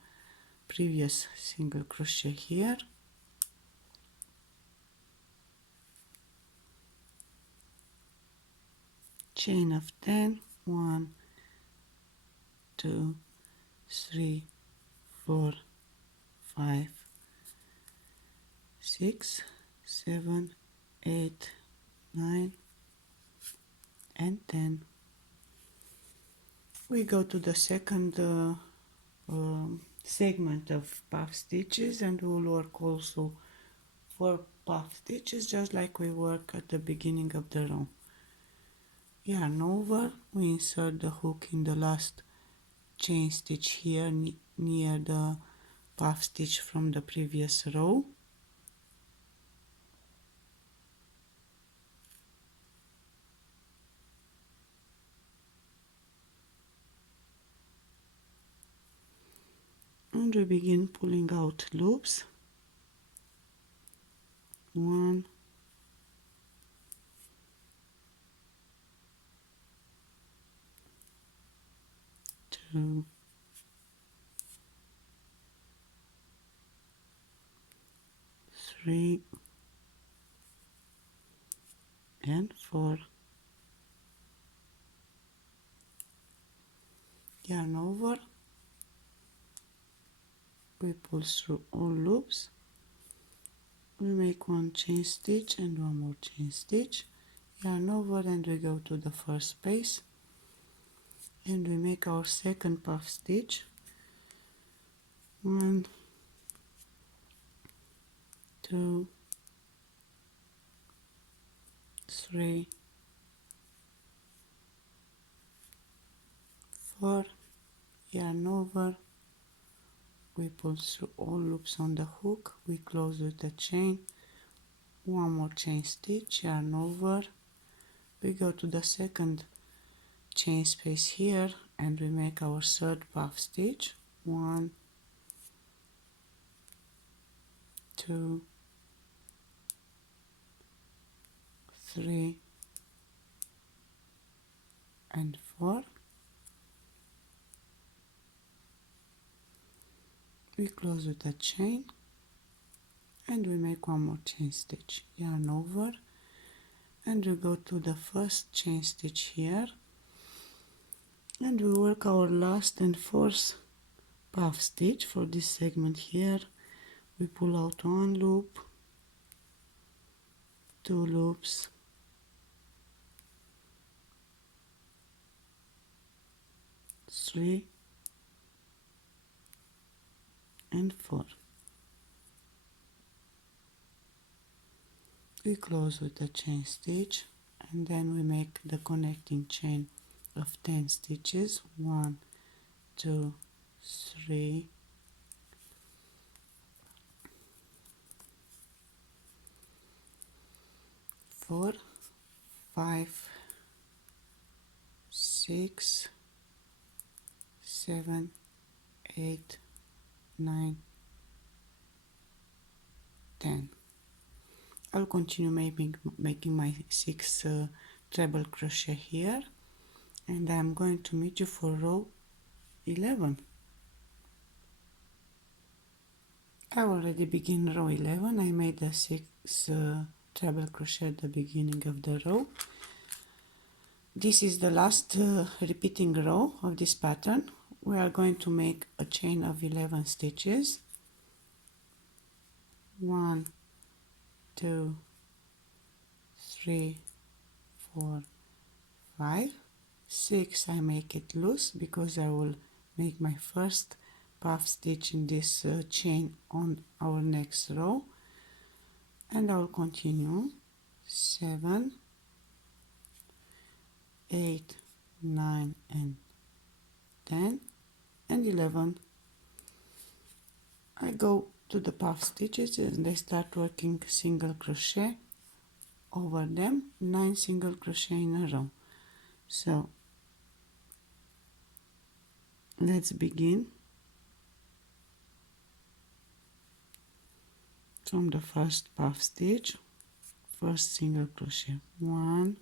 previous single crochet here, chain of 10, 1, 2, 3, 4, 5, 6, 7, 8, 9 and 10. We go to the second segment of puff stitches and we will work also 4 puff stitches just like we work at the beginning of the row. Yarn over, we insert the hook in the last chain stitch here near the puff stitch from the previous row. And we begin pulling out loops, 1, 2, 3 and 4. Yarn over, we pull through all loops, we make one chain stitch and one more chain stitch, yarn over, and we go to the first space and we make our second puff stitch. 1, 2, 3, 4, yarn over, we pull through all loops on the hook, we close with the chain, one more chain stitch, yarn over, we go to the second chain space here and we make our third puff stitch. 1, 2, 3, and 4. We close with a chain and we make one more chain stitch, yarn over, and we go to the first chain stitch here and we work our last and fourth puff stitch for this segment here. We pull out one loop, 2 loops, 3, and 4. We close with a chain stitch and then we make the connecting chain of 10 stitches. 1, 2, 3, 4, 5, 6, 7, 8, 9, 10. I'll continue making my 6 treble crochet here, and I'm going to meet you for row 11. I already begin row 11. I made the 6 treble crochet at the beginning of the row. This is the last repeating row of this pattern. We are going to make a chain of 11 stitches. 1, 2, 3, 4, 5, 6. I make it loose because I will make my first puff stitch in this chain on our next row, and I will continue. 7, 8, 9, and 10, and 11. I go to the puff stitches and I start working single crochet over them, 9 single crochet in a row. So let's begin from the first puff stitch. First single crochet, 1,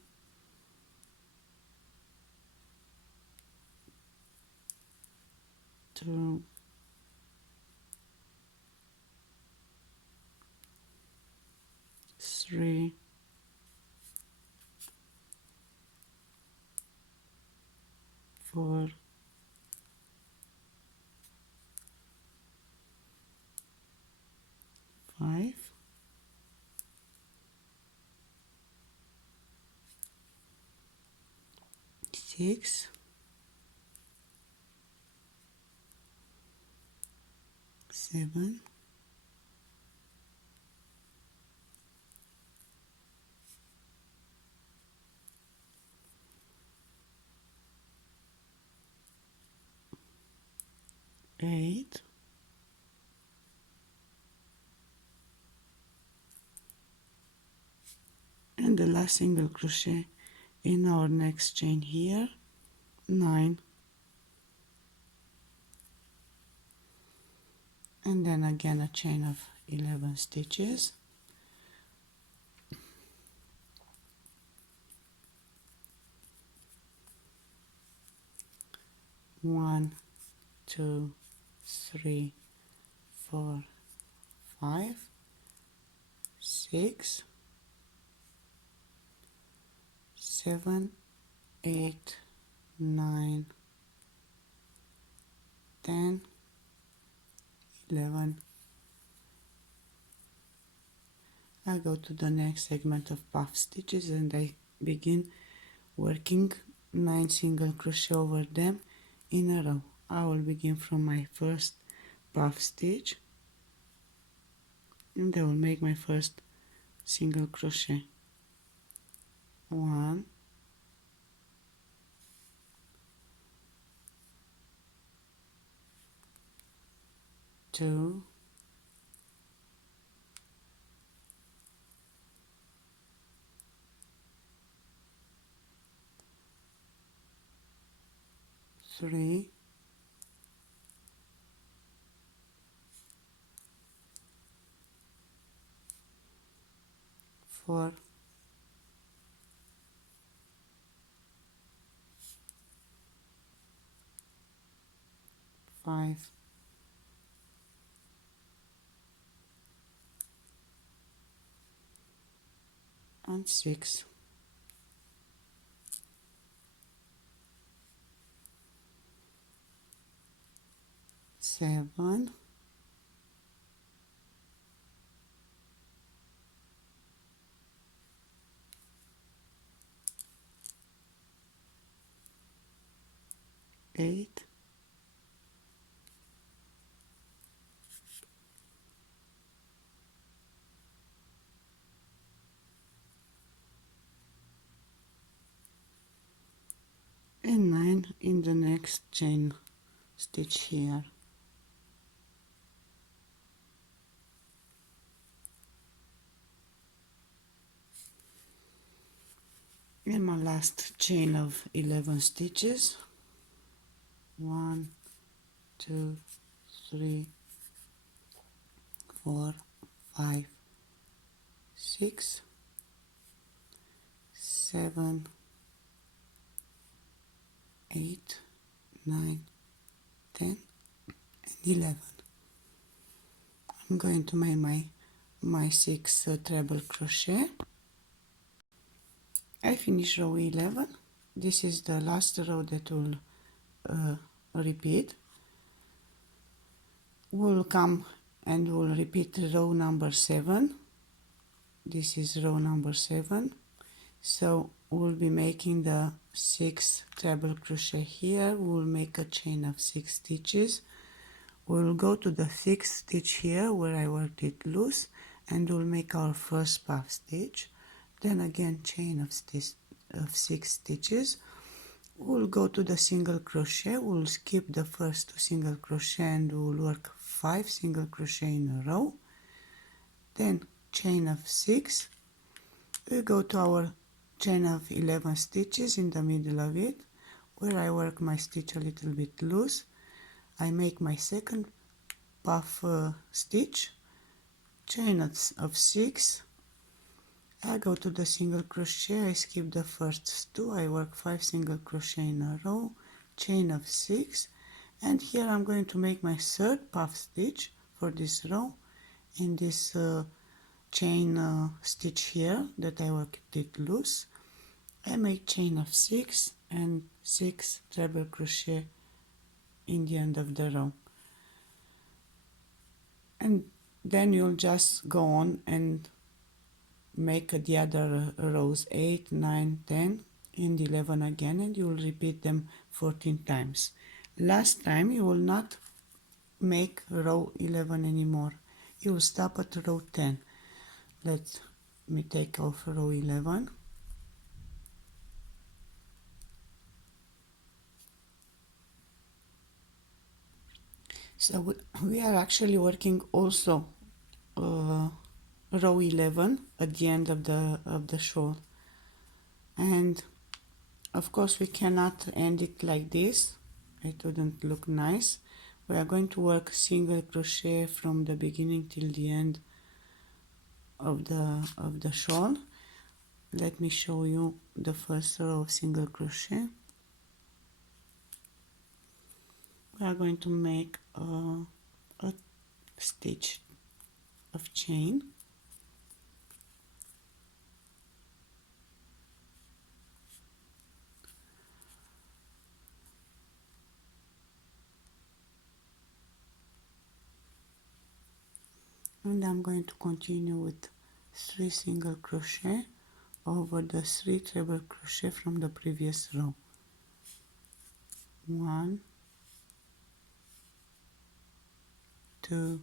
2, 3, 4, 5, 6, 7, 8, and the last single crochet in our next chain here, 9, and then again a chain of 11 stitches. 1, 2, 3, 4, 5, 6, 7, 8, 9, 10, 11. I go to the next segment of puff stitches and I begin working 9 single crochet over them in a row. I will begin from my first puff stitch and I will make my first single crochet. 1, 2, 3, 4, 5, and 6. 7, 8, and 9 in the next chain stitch here. In my last chain of 11 stitches, 1, 2, 3, 4, 5, 6, 7, 8, 9, 10, and 11. I'm going to make my 6 treble crochet. I finish row 11. This is the last row that will repeat. We'll come and we'll repeat row number 7. This is row number 7. So we'll be making the 6 treble crochet here. We'll make a chain of 6 stitches. We'll go to the 6th stitch here where I worked it loose and we'll make our first puff stitch. Then again chain of 6 stitches. We'll go to the single crochet. We'll skip the first 2 single crochet and we'll work 5 single crochet in a row. Then chain of 6. We go to our chain of 11 stitches in the middle of it where I work my stitch a little bit loose. I make my second puff stitch, chain of 6. I go to the single crochet, I skip the first 2, I work 5 single crochet in a row, chain of 6, and here I'm going to make my third puff stitch for this row in this chain stitch here that I worked it loose. I make chain of 6 and 6 treble crochet in the end of the row, and then you'll just go on and make the other rows 8, 9, 10 and 11 again, and you will repeat them 14 times. Last time you will not make row 11 anymore, you will stop at row 10. Let me take off row 11. So we are actually working also row 11 at the end of the shawl, and of course we cannot end it like this. It wouldn't look nice. We are going to work single crochet from the beginning till the end of the shawl. Let me show you the first row of single crochet. We are going to make a stitch of chain, and I'm going to continue with 3 single crochet over the 3 treble crochet from the previous row. 1, 2,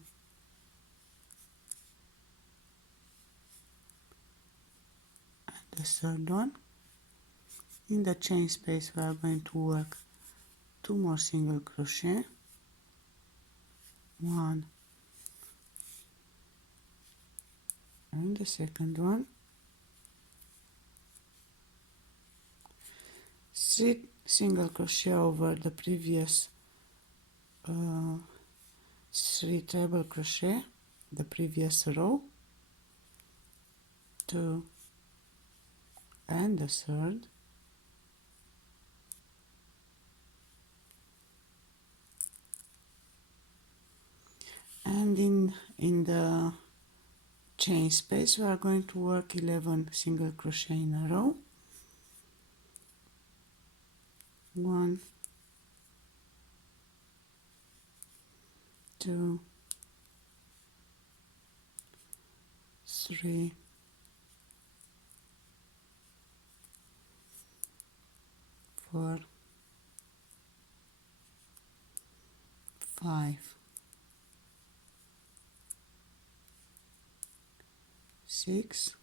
and the third one. In the chain space we are going to work 2 more single crochet, 1 and the second one, 3 single crochet over the previous 3 treble crochet, the previous row, 2 and the third, and in the chain space we are going to work 11 single crochet in a row, 1, 2, 3, 4, 5, 6,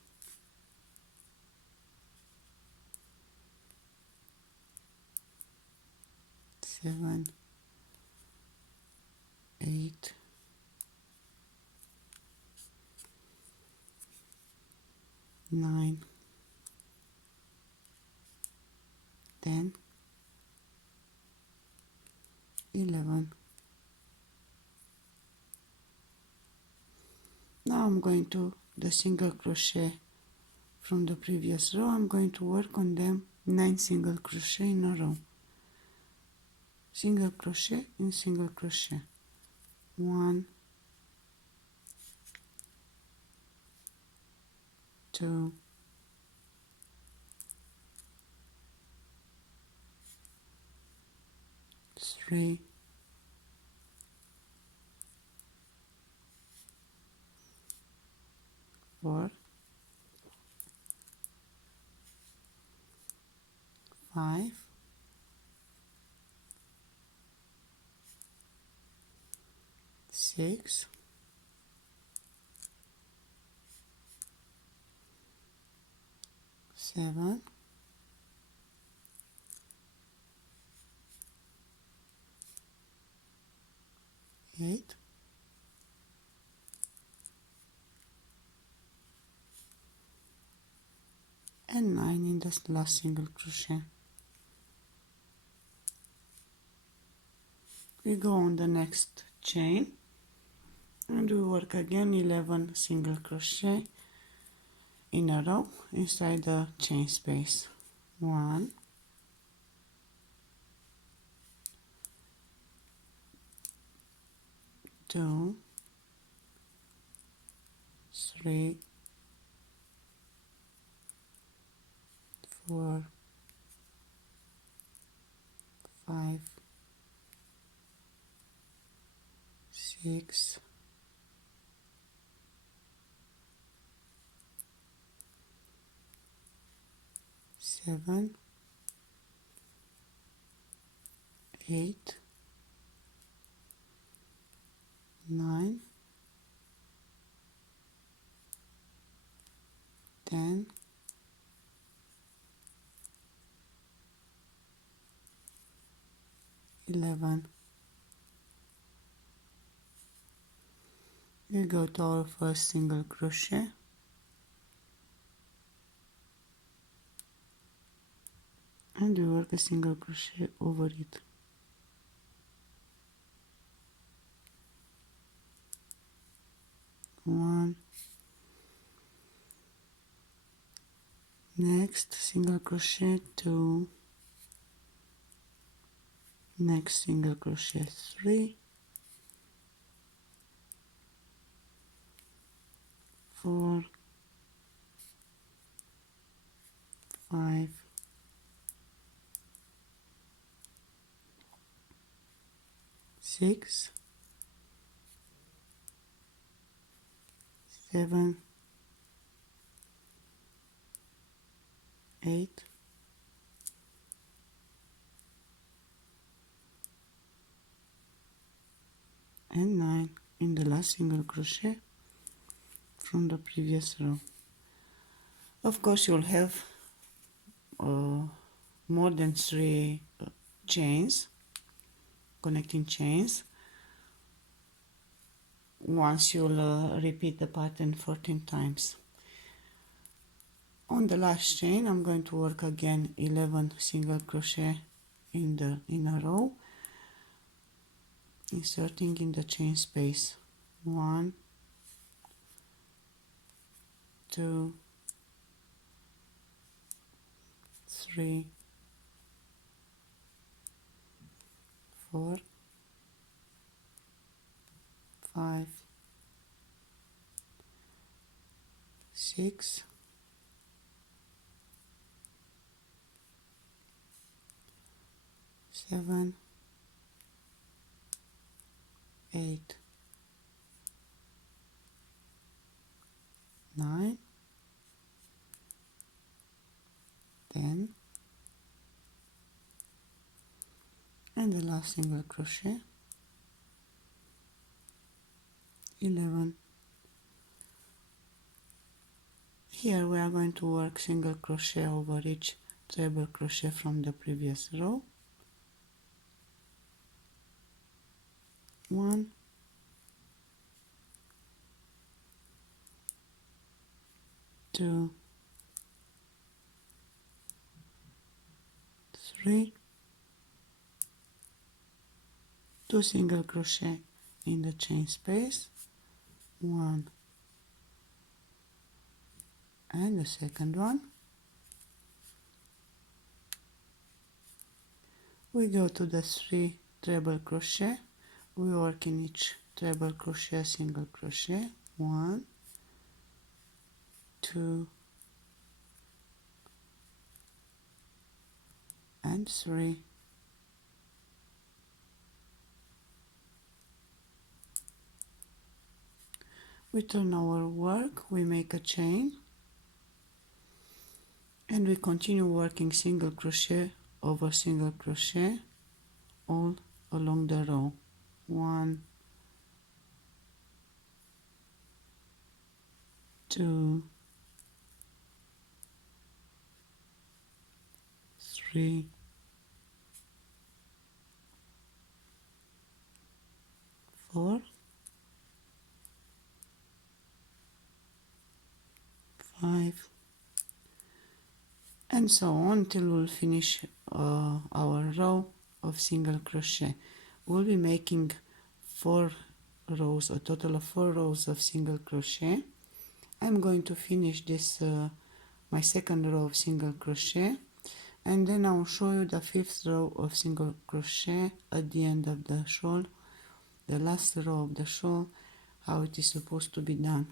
7, 8, 9, 10, 11. Now I'm going to the single crochet from the previous row. I'm going to work on them 9 single crochet in a row. Single crochet in single crochet. 1, 2, 3, 4, 5, 6, 7, 8, and 9 in the last single crochet. We go on the next chain and we work again 11 single crochet in a row inside the chain space. 1, 2, 3, 4, 5, 6, 7, 8, 9, 10, 11. We go to our first single crochet and we work a single crochet over it. One, next single crochet, 2, next single crochet, 3, 4, 5, 6, 7, 8, and 9 in the last single crochet from the previous row. Of course, you'll have more than 3 chains, connecting chains, once you'll repeat the pattern 14 times. On the last chain, I'm going to work again 11 single crochet in a row, inserting in the chain space 1, 2, 3, 4, 5, 6, 7, 8, 9, 10, and the last single crochet 11. Here we are going to work single crochet over each treble crochet from the previous row. 1, 2, 3, 2 single crochet in the chain space, 1 and the second one. We go to the 3 treble crochet, we work in each treble crochet single crochet, 1, 2 and 3. We turn our work, we make a chain, and we continue working single crochet over single crochet all along the row. 1, 2, 3, 4, 5, and so on till we'll finish our row of single crochet. We'll be making 4 rows, a total of 4 rows of single crochet. I'm going to finish this my second row of single crochet, and then I'll show you the 5th row of single crochet at the end of the shawl, the last row of the shawl, how it is supposed to be done.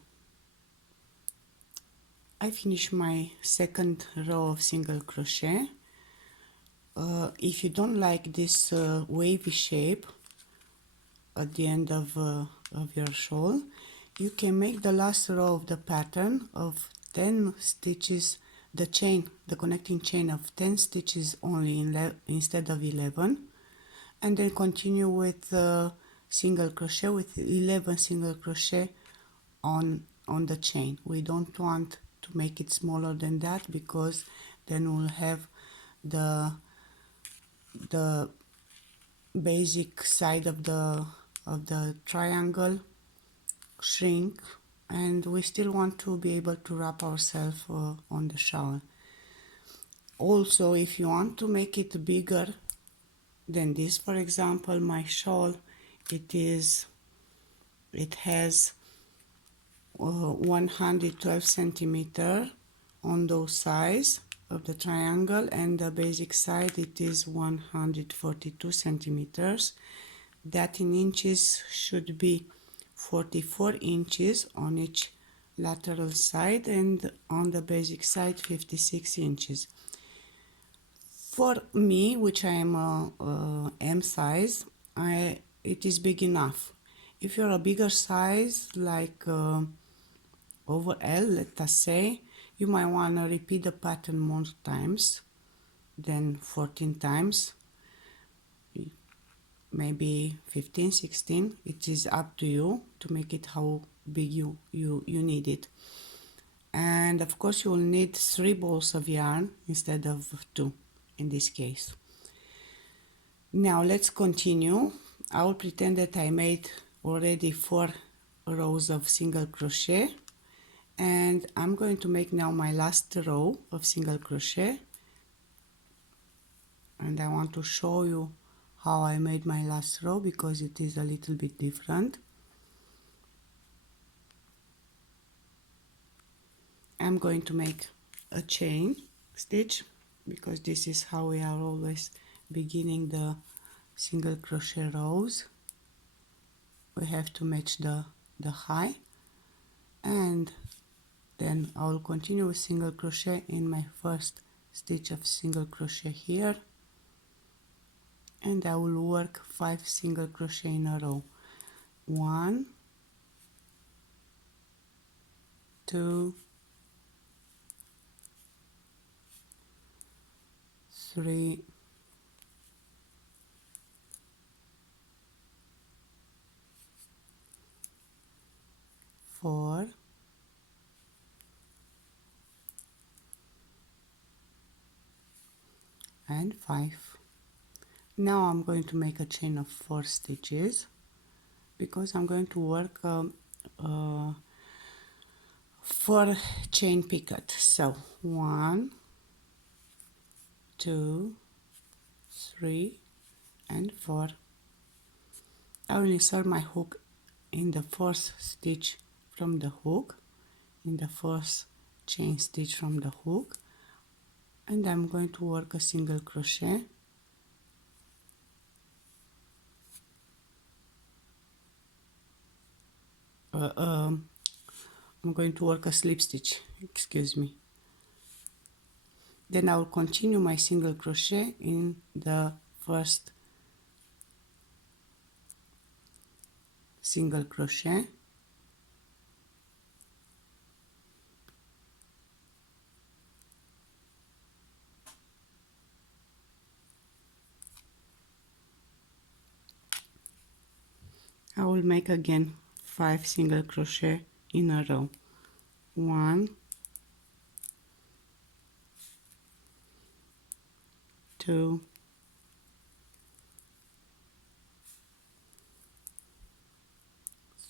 I finished my second row of single crochet. If you don't like this wavy shape at the end of your shawl, you can make the last row of the pattern of 10 stitches, the connecting chain of 10 stitches only instead of 11, and then continue with single crochet with 11 single crochet on the chain. We don't want to make it smaller than that, because then we'll have the basic side of the triangle shrink, and we still want to be able to wrap ourselves on the shawl. Also, if you want to make it bigger than this, for example, my shawl, it has 112 centimeter on those sides of the triangle, and the basic side it is 142 centimeters. That in inches should be 44 inches on each lateral side, and on the basic side 56 inches. For me, which I am M size, it is big enough. If you're a bigger size, like over L, let us say, you might want to repeat the pattern more times than 14 times, maybe 15, 16. It is up to you to make it how big you need it. And of course you will need 3 balls of yarn instead of 2 in this case. Now let's continue. I will pretend that I made already 4 rows of single crochet, and I'm going to make now my last row of single crochet, and I want to show you how I made my last row because it is a little bit different. I'm going to make a chain stitch because this is how we are always beginning the single crochet rows. We have to match the high, and then I will continue with single crochet in my first stitch of single crochet here, and I will work 5 single crochet in a row. 1, 2, 3, 4, and 5. Now I'm going to make a chain of 4 stitches because I'm going to work 4 chain picot. So 1, 2, 3, and 4. I will insert my hook in the first stitch from the hook, in the first chain stitch from the hook, and I'm going to work a single crochet. I'm going to work a slip stitch, excuse me. Then I will continue my single crochet in the first single crochet, I will make again 5 single crochet in a row. 1, 2,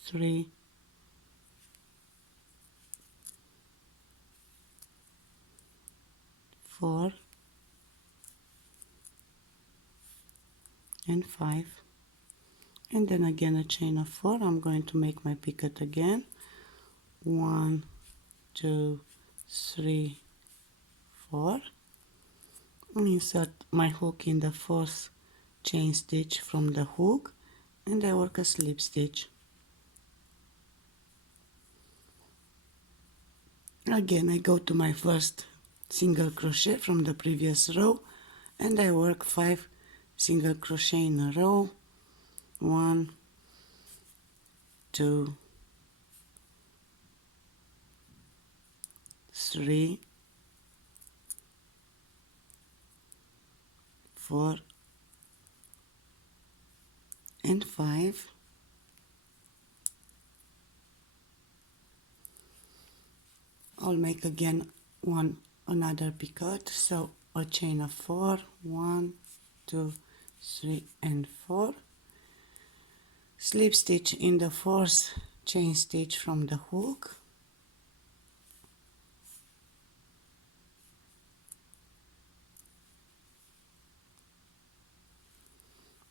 3, 4, and 5, and then again a chain of 4. I'm going to make my picot again. 1, 2, 3, 4. Insert my hook in the first chain stitch from the hook, and I work a slip stitch. Again I go to my first single crochet from the previous row, and I work 5 single crochet in a row. 1, 2, 3, 4, and 5. I'll make again another picot, so a chain of 4, 1, 2, 3, and 4. Slip stitch in the first chain stitch from the hook,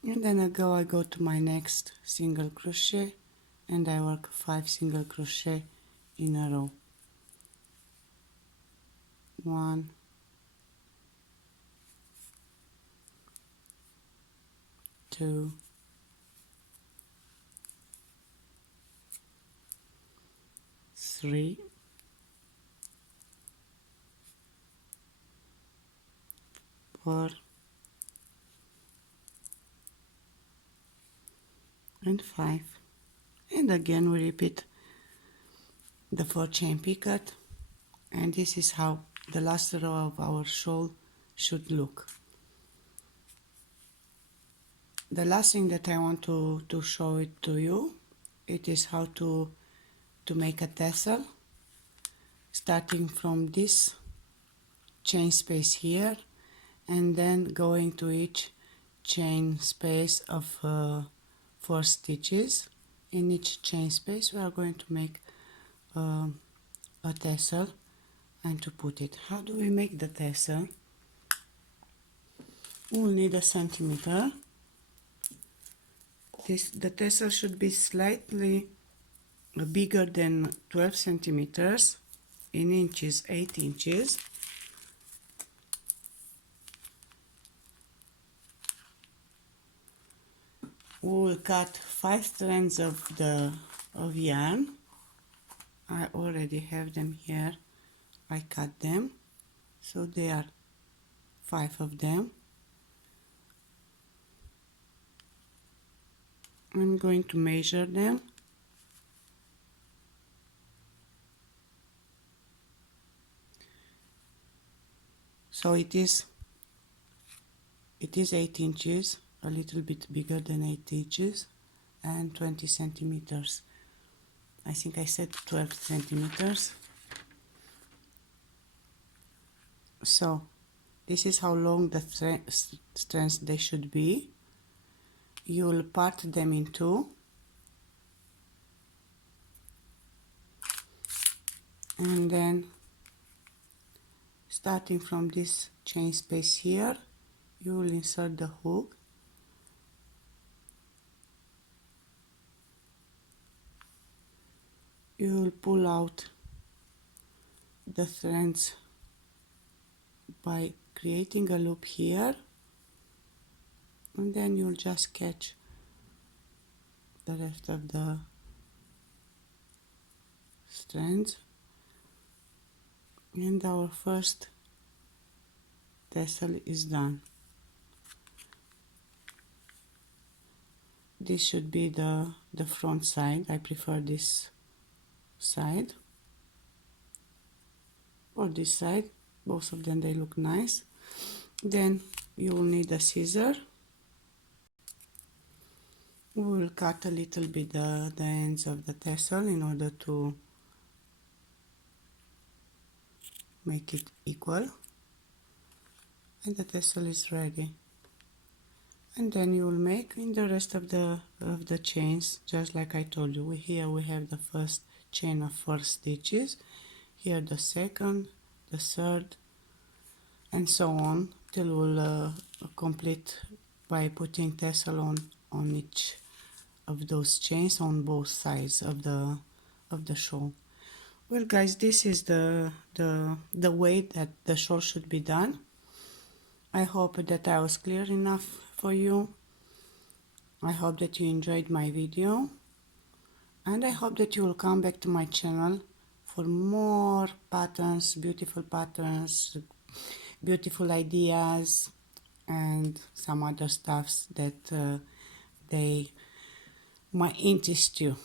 and then I go to my next single crochet, and I work 5 single crochet in a row. 1, 2, 3, 4, and 5, and again we repeat the 4 chain picot, and this is how the last row of our shawl should look. The last thing that I want to show it to you, it is how to make a tassel, starting from this chain space here and then going to each chain space of 4 stitches. In each chain space we are going to make a tassel and to put it. How do we make the tassel? We'll need a centimeter. The tassel should be slightly bigger than 12 centimeters, in inches 8 inches. We will cut 5 strands of yarn. I already have them here. I cut them, so there are 5 of them. I'm going to measure them. So it is 8 inches, a little bit bigger than 8 inches, and 20 centimeters. I think I said 12 centimeters. So this is how long the strands they should be. You'll part them in 2, and then starting from this chain space here, you will insert the hook. You will pull out the strands by creating a loop here, and then you'll just catch the rest of the strands, and our first tassel is done. This should be the front side. I prefer this side or this side, both of them they look nice. Then you will need a scissor. We will cut a little bit the ends of the tassel in order to make it equal, and the tassel is ready. And then you will make in the rest of the chains, just like I told you. Here we have the first chain of 4 stitches, here the second, the third, and so on till we'll complete by putting tassel on each of those chains on both sides of the shawl. Well guys, this is the way that the shawl should be done. I hope that I was clear enough for you. I hope that you enjoyed my video, and I hope that you will come back to my channel for more patterns, beautiful ideas, and some other stuffs that they might interest you,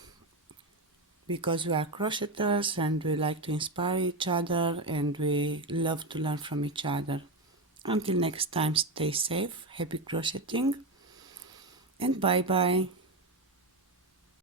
because we are crocheters and we like to inspire each other and we love to learn from each other. Until next time, stay safe, happy crocheting, and bye bye.